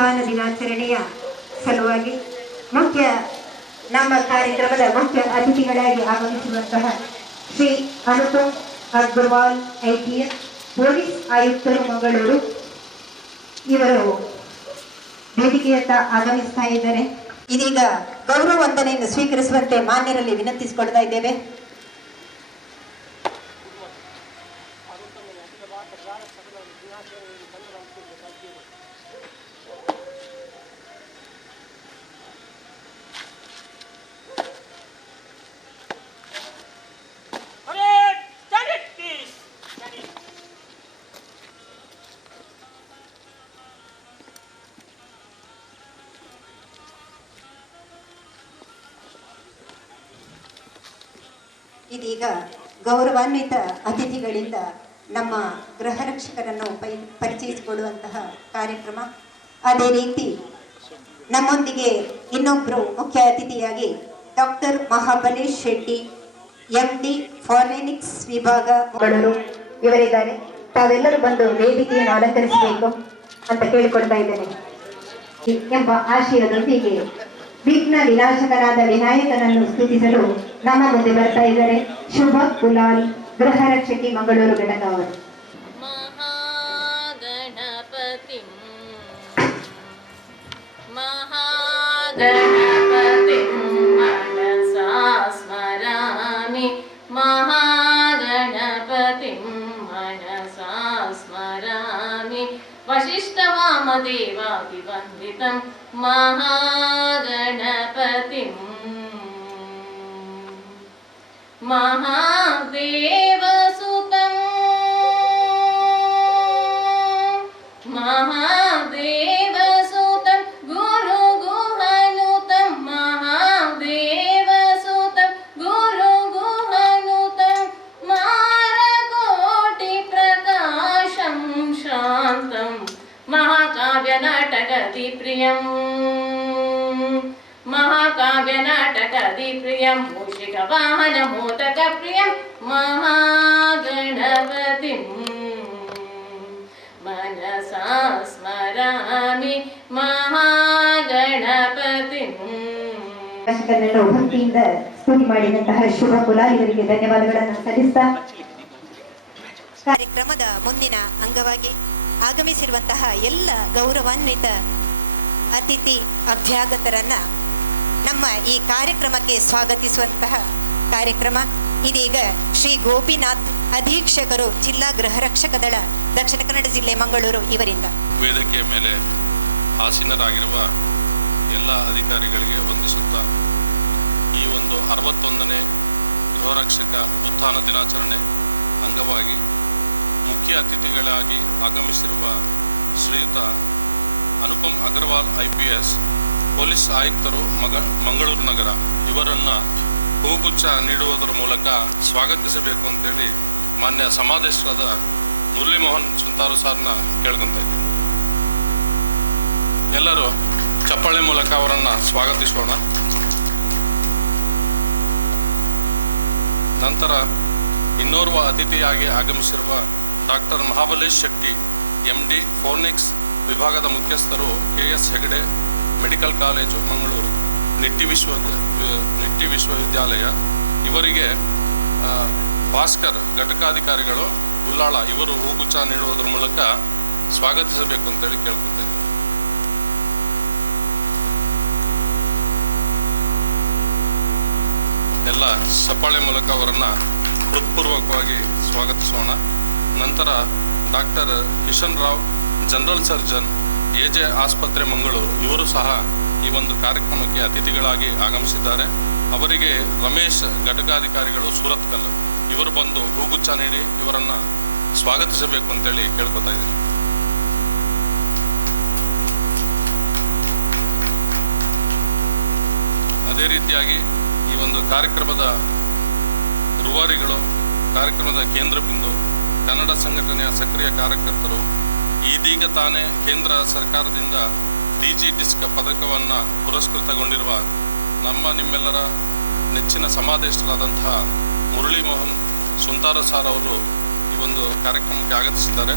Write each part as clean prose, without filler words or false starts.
ಉತ್ಥಾನ ದಿನಾಚರಣೆಯ ಸಲುವಾಗಿ ನಮ್ಮ ಕಾರ್ಯಕ್ರಮದ ಮುಖ್ಯ ಅತಿಥಿಗಳಾಗಿ ಆಗಮಿಸಿರುವಂತಹ ಶ್ರೀ ಅನುಪಮ್ ಅಗ್ರವಾಲ್ IPS ಪೊಲೀಸ್ ಆಯುಕ್ತರು ಮಂಗಳೂರು ಇವರು ವೇದಿಕೆಯತ್ತ ಆಗಮಿಸ್ತಾ ಇದ್ದಾರೆ. ಇದೀಗ ಗೌರವ ವಂದನೆಯನ್ನು ಸ್ವೀಕರಿಸುವಂತೆ ಮಾನ್ಯರಲ್ಲಿ ವಿನಂತಿಸಿಕೊಳ್ತಾ ಇದ್ದೇವೆ. ಇದೀಗ ಗೌರವಾನ್ವಿತ ಅತಿಥಿಗಳಿಂದ ನಮ್ಮ ಗೃಹ ರಕ್ಷಕರನ್ನು ಪರಿಚಯಿಸಿಕೊಳ್ಳುವಂತಹ ಕಾರ್ಯಕ್ರಮ. ಅದೇ ರೀತಿ ನಮ್ಮೊಂದಿಗೆ ಇನ್ನೊಬ್ಬರು ಮುಖ್ಯ ಅತಿಥಿಯಾಗಿ ಡಾಕ್ಟರ್ ಮಹಾಬಲೇಶ್ ಶೆಟ್ಟಿ MD ಫಾರೆನಿಕ್ಸ್ ವಿಭಾಗ ಮಂಗಳೂರು ಇವರಿದ್ದಾರೆ. ತಾವೆಲ್ಲರೂ ಬಂದು ವೇದಿಕೆಯನ್ನು ಅಲಂಕರಿಸಬೇಕು ಅಂತ ಕೇಳಿಕೊಳ್ತಾ ಇದ್ದೇನೆ ಎಂಬ ಆಶಯದೊಂದಿಗೆ ವಿಘ್ನ ವಿನಾಶಕನಾದ ವಿನಾಯಕನನ್ನು ಸ್ತುತಿಸಲು ನಮ್ಮ ಮುಂದೆ ಬರ್ತಾ ಇದ್ದಾರೆ ಶುಭ ಕುಲಾಲ್ ಗೃಹ ರಕ್ಷಕಿ ಮಂಗಳೂರು ಘಟಕ ಅವರು. वशिष्ठवामदेवाभिवन्दितं महागणपतिं महादेवसुतं महादेवसुतं गुरुगुहनुतं महादेवसुतं गुरुगुहनुतं मारकोटिप्रकाशं शान्तं महाकाव्यनाटकदिप्रियं महाकाव्यनाटकदिप्रियं मूषिकवाहनमोदकप्रियं महागणपतिं मनसा स्मरामि महागणपतिं. ಭಕ್ತಿಯಿಂದ ಸ್ತುತಿ ಮಾಡಿದಂತಹ ಶುಭ ಕುಲಾಲ್ ಇವರಿಗೆ ಧನ್ಯವಾದಗಳನ್ನು ಸಲ್ಲಿಸ್ತಾ ಕಾರ್ಯಕ್ರಮದ ಮುಂದಿನ ಅಂಗವಾಗಿ ಆಗಮಿಸಿರುವಂತಹ ಎಲ್ಲ ಗೌರವಾನ್ವಿತ ಅತಿಥಿ ಅಭ್ಯಾಗತರನ್ನ ನಮ್ಮ ಈ ಕಾರ್ಯಕ್ರಮಕ್ಕೆ ಸ್ವಾಗತಿಸುವಂತಹ ಕಾರ್ಯಕ್ರಮ. ಇದೀಗ ಶ್ರೀ ಗೋಪಿನಾಥ್ ಅಧೀಕ್ಷಕರು ಜಿಲ್ಲಾ ಗೃಹ ರಕ್ಷಕ ದಳ ದಕ್ಷಿಣ ಕನ್ನಡ ಜಿಲ್ಲೆ ಮಂಗಳೂರು ಇವರಿಂದ. ವೇದಿಕೆಯ ಮೇಲೆ ಆಸೀನರಾಗಿರುವ ಎಲ್ಲ ಅಧಿಕಾರಿಗಳಿಗೆ ವಂದಿಸುತ್ತಾ ಈ ಒಂದು 61ನೇ ಗೃಹ ರಕ್ಷಕ ಉತ್ಥಾನ ದಿನಾಚರಣೆ ಅಂಗವಾಗಿ ಮುಖ್ಯ ಅತಿಥಿಗಳಾಗಿ ಆಗಮಿಸಿರುವ ಶ್ರೀಯುತ ಅನುಪಮ್ ಅಗ್ರವಾಲ್ IPS ಪೊಲೀಸ್ ಆಯುಕ್ತರು ಮಂಗಳೂರು ನಗರ ಇವರನ್ನು ಹೂಗುಚ್ಛ ನೀಡುವುದರ ಮೂಲಕ ಸ್ವಾಗತಿಸಬೇಕು ಅಂತೇಳಿ ಮಾನ್ಯ ಸಮಾದೇಶರಾದ ಮುರಳಿ ಮೋಹನ್ ಸುಂತಾರು ಸಾರ್ನ ಕೇಳ್ಕೊತಾ ಇದ್ದೀನಿ. ಎಲ್ಲರೂ ಚಪ್ಪಾಳೆ ಮೂಲಕ ಅವರನ್ನು ಸ್ವಾಗತಿಸೋಣ. ನಂತರ ಇನ್ನೋರ್ವ ಅತಿಥಿಯಾಗಿ ಆಗಮಿಸಿರುವ ಡಾಕ್ಟರ್ ಮಹಾಬಲೇಶ್ ಶೆಟ್ಟಿ MD ಫೋನಿಕ್ಸ್ ವಿಭಾಗದ ಮುಖ್ಯಸ್ಥರು KS Hegde medical college Mangaluru Nitte ವಿಶ್ವವಿದ್ಯಾಲಯ ಇವರಿಗೆ ಭಾಸ್ಕರ್ ಘಟಕಾಧಿಕಾರಿಗಳು ಉಲ್ಲಾಳ ಇವರು ಹೂಗುಚ್ಛ ನೀಡುವುದರ ಮೂಲಕ ಸ್ವಾಗತಿಸಬೇಕು ಅಂತೇಳಿ ಕೇಳ್ಕೊತೇವೆ. ಎಲ್ಲ ಚಪ್ಪಾಳೆ ಮೂಲಕ ಅವರನ್ನು ಹೃತ್ಪೂರ್ವಕವಾಗಿ ಸ್ವಾಗತಿಸೋಣ. ನಂತರ doctor Kishan Rao general surgeon AJ ಆಸ್ಪತ್ರೆ ಮಂಗಳೂರು ಇವರು ಸಹ ಈ ಒಂದು ಕಾರ್ಯಕ್ರಮಕ್ಕೆ ಅತಿಥಿಗಳಾಗಿ ಆಗಮಿಸಿದ್ದಾರೆ. ಅವರಿಗೆ ರಮೇಶ್ ಘಟಕಾಧಿಕಾರಿಗಳು ಸೂರತ್ಕಲ್ ಇವರು ಬಂದು ಹೂಗುಚ್ಛ ನೀಡಿ ಇವರನ್ನು ಸ್ವಾಗತಿಸಬೇಕು ಅಂತೇಳಿ ಕೇಳ್ಕೊತಾ ಇದ್ದೀನಿ. ಅದೇ ರೀತಿಯಾಗಿ ಈ ಒಂದು ಕಾರ್ಯಕ್ರಮದ ರೂವಾರಿಗಳು, ಕಾರ್ಯಕ್ರಮದ ಕೇಂದ್ರ ಬಿಂದು, ಕನ್ನಡ ಸಂಘಟನೆಯ ಸಕ್ರಿಯ ಕಾರ್ಯಕರ್ತರು, ಇದೀಗ ತಾನೇ ಕೇಂದ್ರ ಸರ್ಕಾರದಿಂದ DG ಡಿಸ್ಕ್ ಪದಕವನ್ನು ಪುರಸ್ಕೃತಗೊಂಡಿರುವ ನಿಮ್ಮೆಲ್ಲರ ನೆಚ್ಚಿನ ಸಮಾದೇಶರಾದಂತಹ ಮುರಳಿ ಮೋಹನ್ ಸುಂತಾರ ಸಾರ್ ಅವರು ಈ ಒಂದು ಕಾರ್ಯಕ್ರಮಕ್ಕೆ ಆಗಮಿಸಿದ್ದಾರೆ.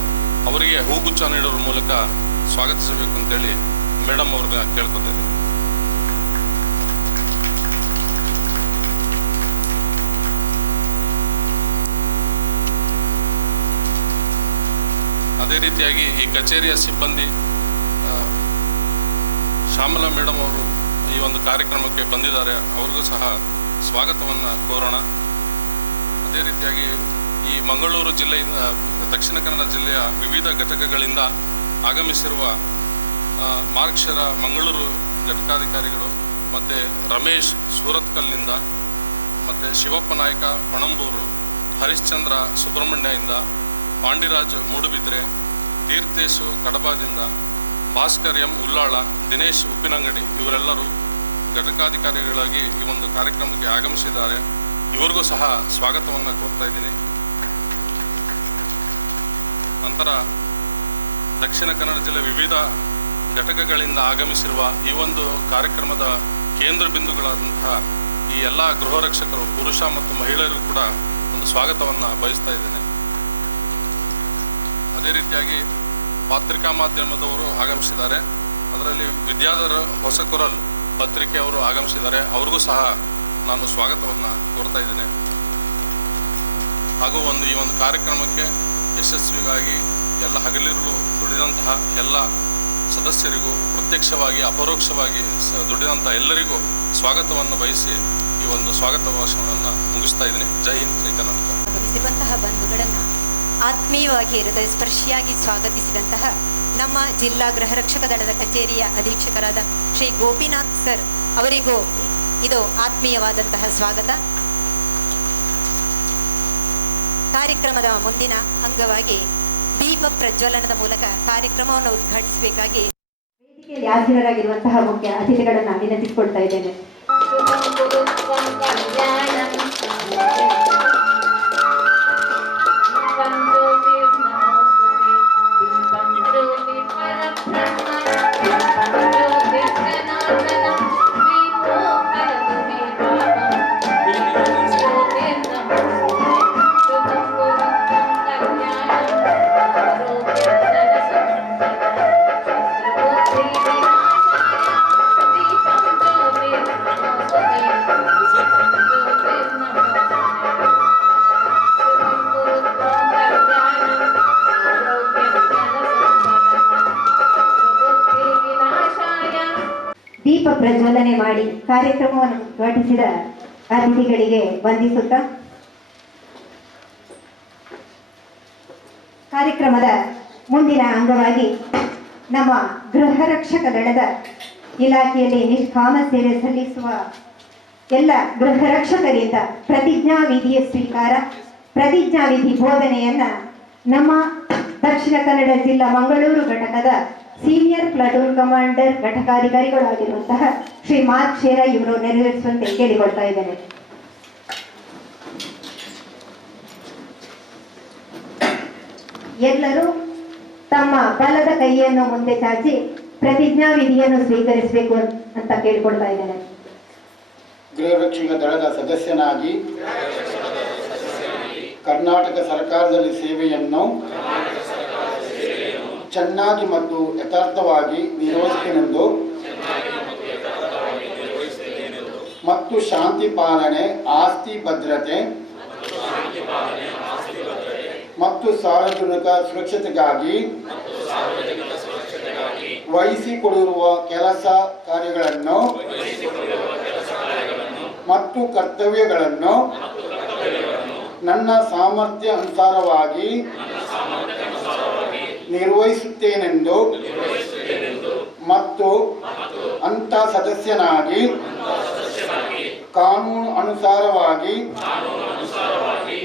ಅವರಿಗೆ ಹೂಗುಚ್ಛ ನೀಡುವ ಮೂಲಕ ಸ್ವಾಗತಿಸಬೇಕು ಅಂತೇಳಿ ಮೇಡಮ್ ಅವ್ರನ್ನ ಕೇಳ್ಕೊತಾ ಇದ್ದೀನಿ. ಅದೇ ರೀತಿಯಾಗಿ ಈ ಕಚೇರಿಯ ಸಿಬ್ಬಂದಿ ಶ್ಯಾಮಲಾ ಮೇಡಮ್ ಅವರು ಈ ಒಂದು ಕಾರ್ಯಕ್ರಮಕ್ಕೆ ಬಂದಿದ್ದಾರೆ, ಅವ್ರಿಗೂ ಸಹ ಸ್ವಾಗತವನ್ನು ಕೋರೋಣ. ಅದೇ ರೀತಿಯಾಗಿ ಈ ಮಂಗಳೂರು ಜಿಲ್ಲೆಯಿಂದ, ದಕ್ಷಿಣ ಕನ್ನಡ ಜಿಲ್ಲೆಯ ವಿವಿಧ ಘಟಕಗಳಿಂದ ಆಗಮಿಸಿರುವ ಮಾರ್ಕ್ಷರ ಮಂಗಳೂರು ಘಟಕಾಧಿಕಾರಿಗಳು, ಮತ್ತು ರಮೇಶ್ ಸೂರತ್ಕಲ್ನಿಂದ, ಮತ್ತು ಶಿವಪ್ಪ ನಾಯ್ಕ ಪಣಂಬೂರು, ಹರಿಶ್ಚಂದ್ರ ಸುಬ್ರಹ್ಮಣ್ಯದಿಂದ, ಪಾಂಡಿರಾಜ್ ಮೂಡುಬಿದ್ರೆ, ತೀರ್ಥೇಶು ಕಡಬದಿಂದ, ಭಾಸ್ಕರ್ ಎಂ ಉಲ್ಲಾಳ, ದಿನೇಶ್ ಉಪ್ಪಿನಂಗಡಿ ಇವರೆಲ್ಲರೂ ಘಟಕಾಧಿಕಾರಿಗಳಾಗಿ ಈ ಒಂದು ಕಾರ್ಯಕ್ರಮಕ್ಕೆ ಆಗಮಿಸಿದ್ದಾರೆ. ಇವರಿಗೂ ಸಹ ಸ್ವಾಗತವನ್ನು ಕೋರ್ತಾ ಇದ್ದೀನಿ. ನಂತರ ದಕ್ಷಿಣ ಕನ್ನಡ ಜಿಲ್ಲೆ ವಿವಿಧ ಘಟಕಗಳಿಂದ ಆಗಮಿಸಿರುವ ಈ ಒಂದು ಕಾರ್ಯಕ್ರಮದ ಕೇಂದ್ರ ಬಿಂದುಗಳಾದಂತಹ ಈ ಎಲ್ಲ ಗೃಹ ರಕ್ಷಕರು, ಪುರುಷ ಮತ್ತು ಮಹಿಳೆಯರು ಕೂಡ ಒಂದು ಸ್ವಾಗತವನ್ನು ಬಯಸ್ತಾ ಇದ್ದೇನೆ. ಅದೇ ರೀತಿಯಾಗಿ ಪತ್ರಿಕಾ ಮಾಧ್ಯಮದವರು ಆಗಮಿಸಿದ್ದಾರೆ. ಅದರಲ್ಲಿ ವಿದ್ಯಾಧರ ಹೊಸಕುರಲ್ ಪತ್ರಿಕೆಯವರು ಆಗಮಿಸಿದ್ದಾರೆ, ಅವ್ರಿಗೂ ಸಹ ನಾನು ಸ್ವಾಗತವನ್ನು ಕೋರ್ತಾ ಇದ್ದೇನೆ. ಹಾಗೂ ಈ ಒಂದು ಕಾರ್ಯಕ್ರಮಕ್ಕೆ ಯಶಸ್ವಿಗಾಗಿ ಎಲ್ಲ ಹಗಲಿರುಳು ದುಡಿದಂತಹ ಎಲ್ಲ ಸದಸ್ಯರಿಗೂ, ಪ್ರತ್ಯಕ್ಷವಾಗಿ ಅಪರೋಕ್ಷವಾಗಿ ದುಡಿದಂಥ ಎಲ್ಲರಿಗೂ ಸ್ವಾಗತವನ್ನು ಬಯಸಿ ಈ ಒಂದು ಸ್ವಾಗತ ಭಾಷಣವನ್ನು ಮುಗಿಸ್ತಾ ಇದ್ದೀನಿ. ಜೈ ಹಿಂದ್, ಜೈ ಕರ್ನಾಟಕ. ಆಗಮಿಸಿರುವಂತಹ ಬಂಧುಗಳನ್ನು ಆತ್ಮೀಯವಾಗಿ ಹೃದಯ ಸ್ಪರ್ಶಿಯಾಗಿ ಸ್ವಾಗತಿಸಿದಂತಹ ನಮ್ಮ ಜಿಲ್ಲಾ ಗೃಹ ರಕ್ಷಕ ದಳದ ಕಚೇರಿಯ ಅಧೀಕ್ಷಕರಾದ ಶ್ರೀ ಗೋಪಿನಾಥ್ ಸರ್ ಅವರಿಗೂ ಇದು ಆತ್ಮೀಯವಾದಂತಹ ಸ್ವಾಗತ. ಕಾರ್ಯಕ್ರಮದ ಮುಂದಿನ ಅಂಗವಾಗಿ ದೀಪ ಪ್ರಜ್ವಲನದ ಮೂಲಕ ಕಾರ್ಯಕ್ರಮವನ್ನು ಉದ್ಘಾಟಿಸಬೇಕಾಗಿ ವೇದಿಕೆಯಲ್ಲಿ ಹಾಜರಾಗಿರುವಂತಹ ಮುಖ್ಯ ಅತಿಥಿಗಳನ್ನು ವಿನಂತಿಸಿಕೊಳ್ತಾ ಇದ್ದೇನೆ. ದೀಪ ಪ್ರಜ್ವಲನೆ ಮಾಡಿ ಕಾರ್ಯಕ್ರಮವನ್ನು ಉದ್ಘಾಟಿಸಿದ ಅತಿಥಿಗಳಿಗೆ ವಂದಿಸುತ್ತಾ ಕಾರ್ಯಕ್ರಮದ ಮುಂದಿನ ಅಂಗವಾಗಿ ನಮ್ಮ ಗೃಹ ರಕ್ಷಕ ದಳದ ಇಲಾಖೆಯಲ್ಲಿ ನಿಷ್ಕಾಮ ಸೇವೆ ಸಲ್ಲಿಸುವ ಎಲ್ಲ ಗೃಹ ರಕ್ಷಕರಿಂದ ಪ್ರತಿಜ್ಞಾ ವಿಧಿಯ ಸ್ವೀಕಾರ, ಪ್ರತಿಜ್ಞಾ ವಿಧಿ ಬೋಧನೆಯನ್ನ ನಮ್ಮ ದಕ್ಷಿಣ ಕನ್ನಡ ಜಿಲ್ಲಾ ಮಂಗಳೂರು ಘಟಕದ ಸೀನಿಯರ್ ಪ್ಲಾಟೂನ್ ಕಮಾಂಡರ್ ಘಟಕಾಧಿಕಾರಿಗಳಾಗಿರುವಂತಹ ಶ್ರೀ ಮಾರ್ಕ್ ಶೇರ ಇವರು ನೆರವೇರಿಸುವಂತೆ ಕೇಳಿಕೊಳ್ತಾ ಇದ್ದೇನೆ. ಎಲ್ಲರೂ ತಮ್ಮ ಬಲದ ಕೈಯನ್ನು ಮುಂದೆ ಚಾಚಿ ಪ್ರತಿಜ್ಞಾ ವಿಧಿಯನ್ನು ಸ್ವೀಕರಿಸಬೇಕು ಅಂತ ಕೇಳಿಕೊಳ್ತಾ ಇದ್ದೇನೆ. ಗೃಹ ರಕ್ಷಕ ದಳದ ಸದಸ್ಯನಾಗಿ ಕರ್ನಾಟಕ ಸರ್ಕಾರದಲ್ಲಿ ಸೇವೆಯನ್ನು ಚೆನ್ನಾಗಿ ಮತ್ತು ಯಥಾರ್ಥವಾಗಿ ನಿರ್ವಹಿಸುತ್ತೇನೆಂದು ಮತ್ತು ಶಾಂತಿ ಪಾಲನೆ, ಆಸ್ತಿ ಭದ್ರತೆ ಮತ್ತು ಸಾರ್ವಜನಿಕ ಸುರಕ್ಷತೆಗಾಗಿ ವಹಿಸಿಕೊಡಿರುವ ಕೆಲಸ ಕಾರ್ಯಗಳನ್ನು ಮತ್ತು ಕರ್ತವ್ಯಗಳನ್ನು ನನ್ನ ಸಾಮರ್ಥ್ಯ ಅನುಸಾರವಾಗಿ ನಿರ್ವಹಿಸುತ್ತೇನೆಂದು ಮತ್ತು ಅಂತ ಸದಸ್ಯನಾಗಿ ಕಾನೂನು ಅನುಸಾರವಾಗಿ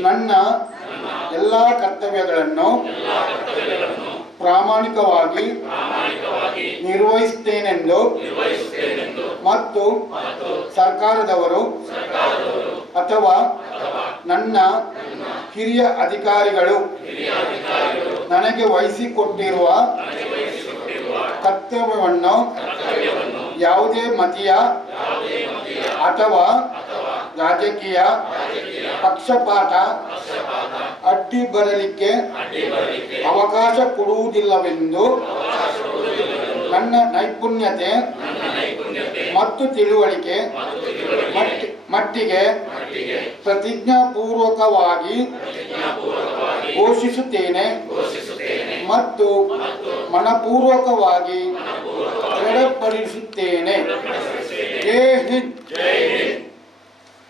ನನ್ನ ಎಲ್ಲ ಕರ್ತವ್ಯಗಳನ್ನು ಪ್ರಾಮಾಣಿಕವಾಗಿ ನಿರ್ವಹಿಸುತ್ತೇನೆಂದು ಮತ್ತು ಸರ್ಕಾರದವರು ಅಥವಾ ನನ್ನ ಹಿರಿಯ ಅಧಿಕಾರಿಗಳು ನನಗೆ ವಹಿಸಿಕೊಟ್ಟಿರುವ ಕರ್ತವ್ಯವನ್ನು ಯಾವುದೇ ಮತೀಯ ಅಥವಾ ರಾಜಕೀಯ ಪಕ್ಷಪಾತ ಅಡ್ಡಿ ಬರಲಿಕ್ಕೆ ಅವಕಾಶ ಕೊಡುವುದಿಲ್ಲವೆಂದು ನನ್ನ ನೈಪುಣ್ಯತೆ ಮತ್ತು ತಿಳುವಳಿಕೆ ಮಟ್ಟಿಗೆ ಪ್ರತಿಜ್ಞಾಪೂರ್ವಕವಾಗಿ ಘೋಷಿಸುತ್ತೇನೆ ಮತ್ತು ಮನಪೂರ್ವಕವಾಗಿ ದೃಢಪಡಿಸುತ್ತೇನೆ. ಜೈ ಹಿಂದ್.